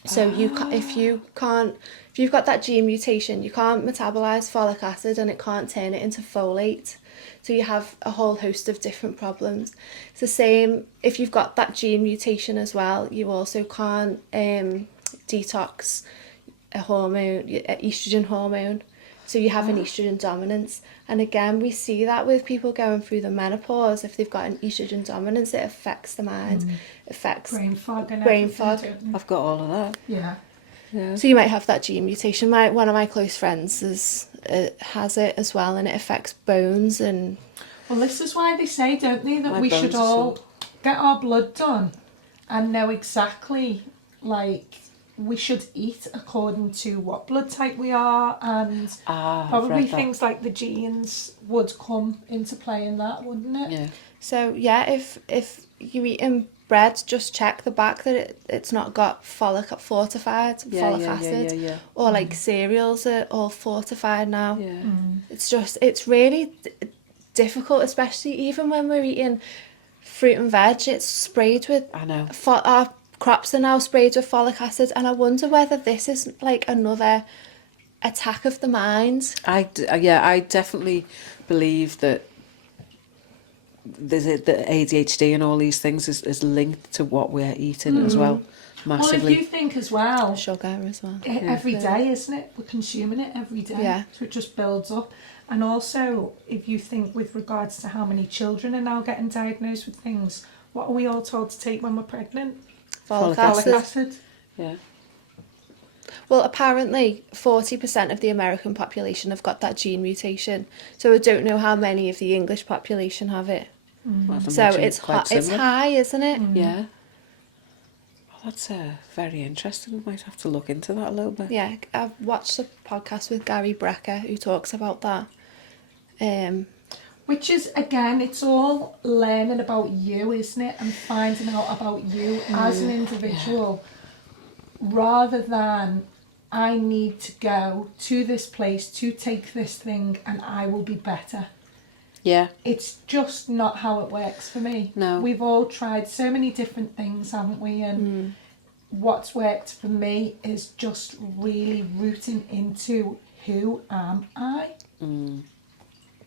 So if you've got that gene mutation, you can't metabolize folic acid and it can't turn it into folate. So you have a whole host of different problems. It's the same if you've got that gene mutation as well. You also can't detox a hormone, estrogen hormone. So you have an estrogen dominance. And again, we see that with people going through the menopause. If they've got an estrogen dominance, it affects the mind, affects brain fog and brain everything, fog. don't you? I've got all of that. Yeah. Yeah. So you might have that gene mutation. One of my close friends has it as well, and it affects bones and. Well, this is why they say, don't they, that My we should bones are all sore. get our blood done and know exactly, like, we should eat according to what blood type we are, and I've probably read that. things like the genes would come into play in that, wouldn't it? Yeah. So yeah, if you're eating bread, just check the back that it's not got fortified folic acid, Yeah. or like cereals are all fortified now. Yeah. It's really difficult, especially even when we're eating fruit and veg. It's sprayed with. I know. Our crops are now sprayed with folic acid, and I wonder whether this is like another attack of the mind. I definitely believe that the ADHD and all these things is linked to what we're eating as well, Well, massively. if you think as well, Sugar as well. every day, isn't it? We're consuming it every day. Yeah. So it just builds up. And also, if you think with regards to how many children are now getting diagnosed with things, what are we all told to take when we're pregnant? Folic Folic acid. Acid. Yeah. Well, apparently 40% of the American population have got that gene mutation. So I don't know how many of the English population have it. Well, I'd So imagine it's quite it's similar. high, isn't it? Yeah. Well, that's very interesting. Might have to look into that a little bit. Yeah, I've watched a podcast with Gary Brecker who talks about that. Which is, again, it's all learning about you, isn't it? And finding out about you as an individual, rather than I need to go to this place to take this thing and I will be better. Yeah. It's just not how it works for me. No. We've all tried so many different things, haven't we? And what's worked for me is just really rooting into who am I?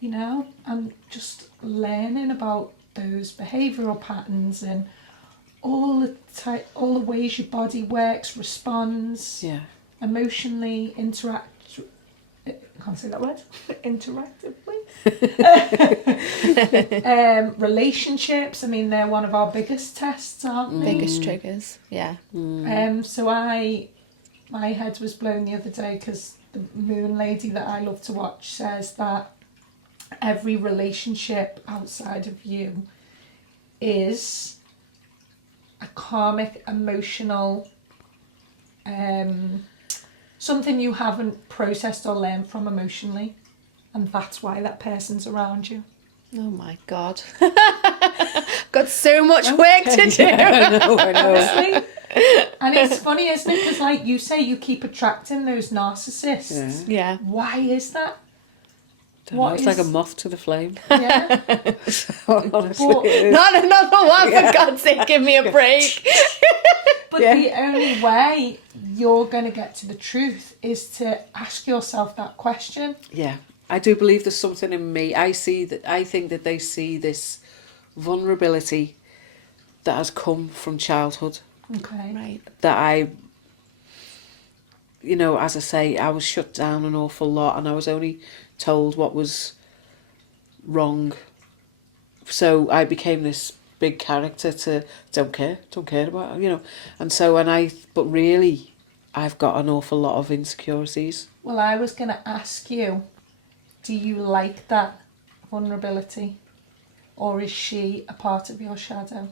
You know, and just learning about those behavioural patterns and all the ways your body works, responds, Yeah. emotionally can't say that word. Interactively. Relationships. I mean, they're one of our biggest tests, aren't they? Biggest triggers, yeah. So my head was blown the other day because the moon lady that I love to watch says that every relationship outside of you is a karmic, emotional, something you haven't processed or learned from emotionally, and that's why that person's around you. Oh my God. Got so much work to do. I know. Honestly. And it's funny, isn't it? Because like you say, you keep attracting those narcissists. Yeah. Why is that? It's like a moth to the flame. Yeah. Honestly, But- it is. Not another one, for God's sake, give me a break. But Yeah. the only way you're going to get to the truth is to ask yourself that question. Yeah, I do believe there's something in me. I think that they see this vulnerability that has come from childhood. Okay. Right. That as I say, I was shut down an awful lot and I was only told what was wrong. So I became this big character to don't care about, And so but really, I've got an awful lot of insecurities. Well, I was going to ask you, do you like that vulnerability? Or is she a part of your shadow?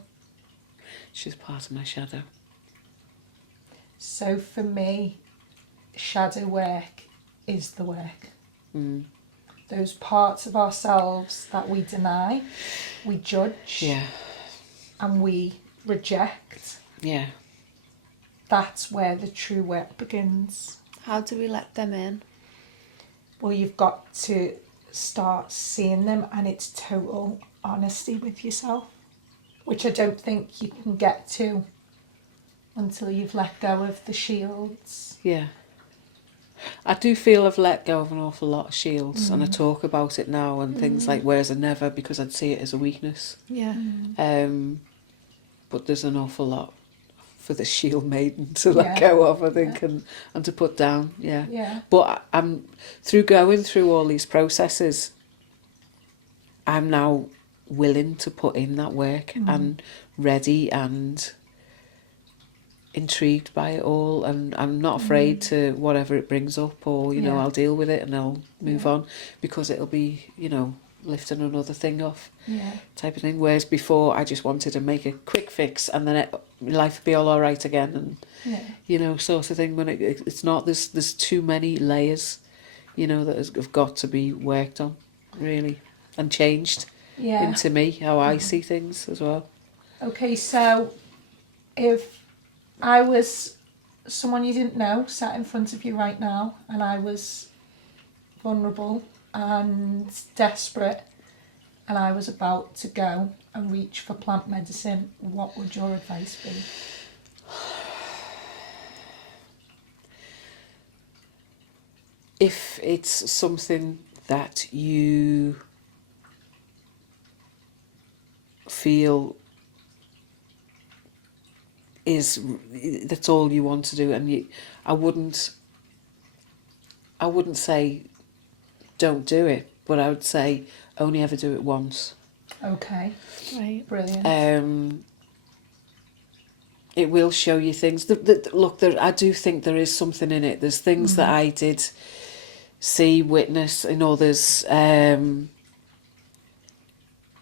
She's part of my shadow. So for me, shadow work is the work. Mm. Those parts of ourselves that we deny, we judge, Yeah. and we reject, Yeah. that's where the true work begins. How do we let them in? Well, you've got to start seeing them, and it's total honesty with yourself, which I don't think you can get to until you've let go of the shields. Yeah. I do feel I've let go of an awful lot of shields, and I talk about it now and things like whereas I never, because I'd see it as a weakness. Yeah. But there's an awful lot for the shield maiden to let Yeah. go of, I think, and to put down. Yeah. Yeah. But I'm through going through all these processes, I'm now willing to put in that work and ready and intrigued by it all, and I'm not afraid to whatever it brings up, or you know, Yeah. I'll deal with it and I'll move on, because it'll be, you know, lifting another thing off, Yeah. type of thing. Whereas before I just wanted to make a quick fix and then life would be all right again, and Yeah. you know, sort of thing. When it's not, there's too many layers, you know, that have got to be worked on, really, and changed Yeah. into me, how I see things as well. Okay, so if I was someone you didn't know sat in front of you right now, and I was vulnerable and desperate, and I was about to go and reach for plant medicine, what would your advice be? If it's something that you feel that's all you want to do, and I wouldn't say don't do it, but I would say only ever do it once. Okay, Right. brilliant. It will show you things. Look, I do think there is something in it. There's things that I did see, witness in others,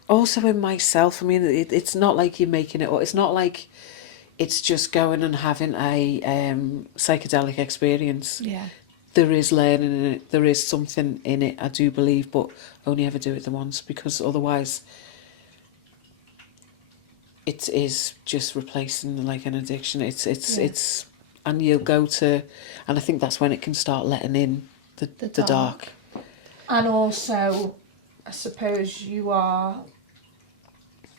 also in myself. I mean, it's not like you're making it up. It's not like it's just going and having a psychedelic experience. Yeah. There is learning in it. There is something in it, I do believe, but only ever do it the once, because otherwise it is just replacing like an addiction. It's and you'll go to, and I think that's when it can start letting in the dark. And also, I suppose you are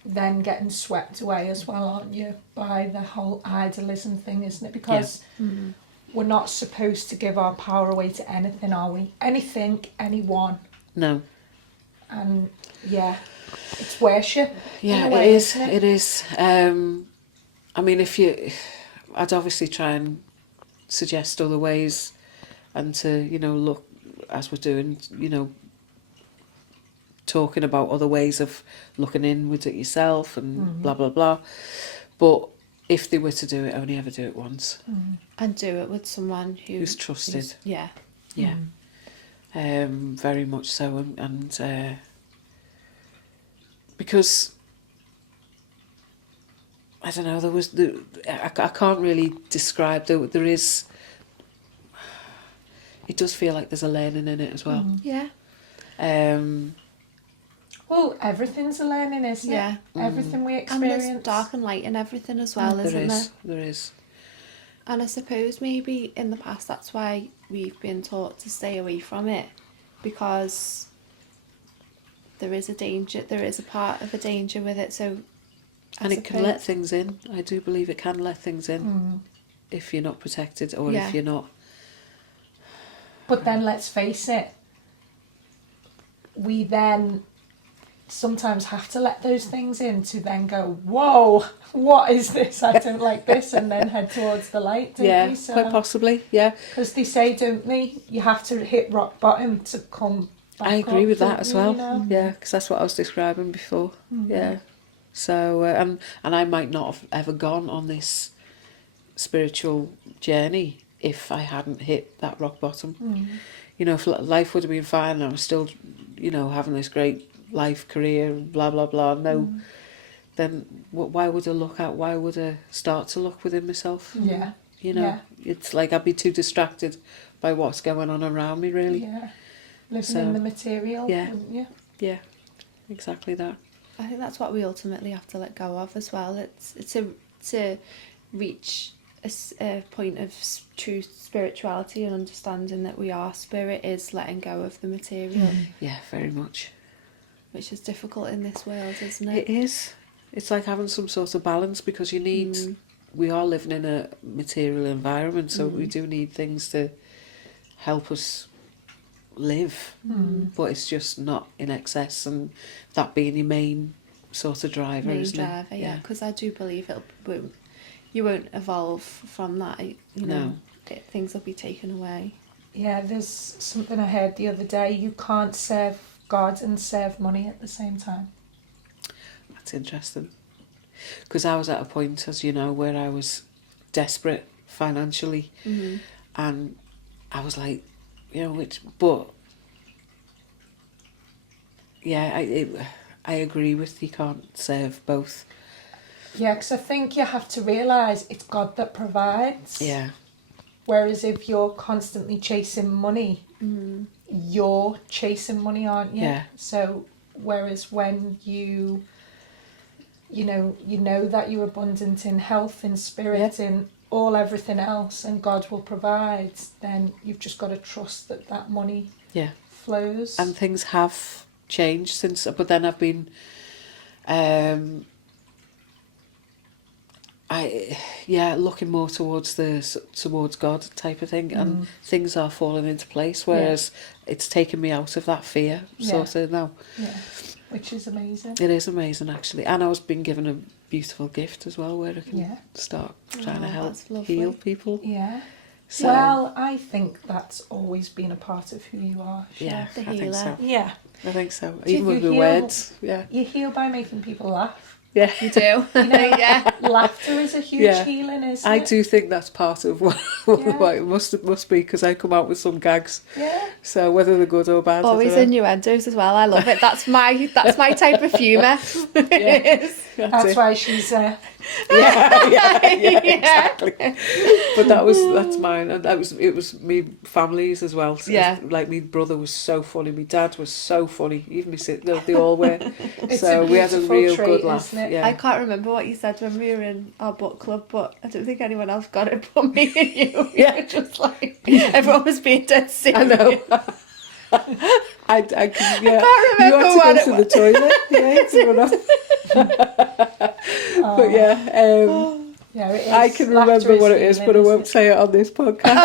then getting swept away as well, aren't you, by the whole idealism thing, isn't it? Because we're not supposed to give our power away to anything, are we? Anything, anyone. No. And yeah, it's worship. Yeah, in a way, it is. isn't It is. I mean, I'd obviously try and suggest other ways, and to, you know, look, as we're doing, you know, talking about other ways of looking inwards at yourself and blah blah blah. But if they were to do it, only ever do it once. And do it with someone Who's trusted. Yeah. Yeah. Very much so, and because I don't know, I can't really describe, there is, it does feel like there's a learning in it as well. Yeah. Well, everything's a learning, isn't Yeah. it? Everything we And experience. there's dark and light in everything as well, isn't there? There is. And I suppose maybe in the past that's why we've been taught to stay away from it, because there is a danger, there is a part of a danger with it. So, And it can let things in. I do believe it can let things in if you're not protected, or if you're not. But then let's face it, we then sometimes have to let those things in to then go, whoa, what is this? I don't like this, and then head towards the light, don't we? So, Quite possibly, yeah. because they say, don't they, you have to hit rock bottom to come back I agree up, with that don't as you, well. you know? Yeah, because that's what I was describing before. Yeah. So, and I might not have ever gone on this spiritual journey if I hadn't hit that rock bottom. You know, if life would have been fine and I was still, you know, having this great life, career, blah, blah, blah, then why would why would I start to look within myself? Yeah. You know, it's like I'd be too distracted by what's going on around me, really. Yeah. Living So, in the material, yeah. wouldn't you? Yeah, exactly that. I think that's what we ultimately have to let go of as well. It's to reach a point of true spirituality and understanding that we are spirit is letting go of the material, Yeah, very much. which is difficult in this world, isn't it? It is. It's like having some sort of balance, because you need, we are living in a material environment, so we do need things to help us live, but it's just not in excess, and that being your main sort of driver, Main isn't driver, it? yeah, because I do believe you won't evolve from that. You know, things will be taken away. Yeah, there's something I heard the other day. You can't serve God and serve money at the same time. That's interesting. Because I was at a point, as you know, where I was desperate financially, and I was like, but yeah, I agree with you can't serve both. Yeah, because I think you have to realise it's God that provides. Yeah. Whereas if you're constantly chasing money, you're chasing money, aren't you? Yeah. So whereas when you know that you're abundant in health, in spirit, in everything else, and God will provide, then you've just got to trust that money flows. And things have changed since, but then I've been looking more towards God type of thing, and things are falling into place, whereas it's taken me out of that fear sort of now. Yeah, which is amazing. It is amazing, actually. And I was being given a beautiful gift as well, where I can start trying to help heal people. Yeah. So, Well, I think that's always been a part of who you are. yeah, the I think healer. so. Yeah. I think so. Do Even with you the heal? words, yeah. You heal by making people laugh. Yeah. You do. Yeah. Laughter is a huge healing, isn't I it? do think that's part of what it must be, because I come out with some gags. Yeah. So whether they're good or bad, Always I don't know. innuendos as well. I love it. That's my type of humour. That's why she's Exactly. But that's mine, and it was me family's as well. So Yeah. like my brother was so funny, my dad was so funny, even they all were. It's So a we had a beautiful real trait, good laugh. isn't it? Yeah. I can't remember what you said when we were in our book club, but I don't think anyone else got it but me and you. Yeah, just like everyone was being dead serious. I know. I can, yeah. can't remember you what had to go to the toilet. Yeah, to run off. But yeah, Yeah, it is. I can Laughter remember what it is, healing, but I isn't won't it? say it on this podcast.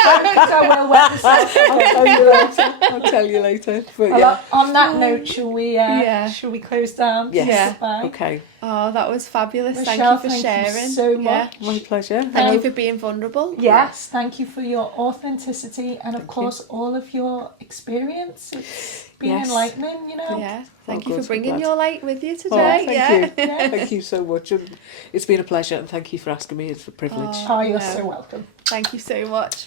So we'll wet ourselves. I'll tell you later. But Well, yeah. on that note, shall we Yeah. close down? Yes. Yeah. Goodbye. Okay. Oh, that was fabulous. Michelle, thank you for thank you sharing. so Yeah. much. My pleasure. Thank you for being vulnerable. Yes, thank you for your authenticity and, of course, all of your experience. It's been enlightening, Yeah. Thank Oh, you good, for bringing I'm glad. your light with you Oh, today. thank yeah. you. Thank you so much. And it's been a pleasure, and thank you for asking me. It's a privilege. Oh, you're No. so welcome. Thank you so much.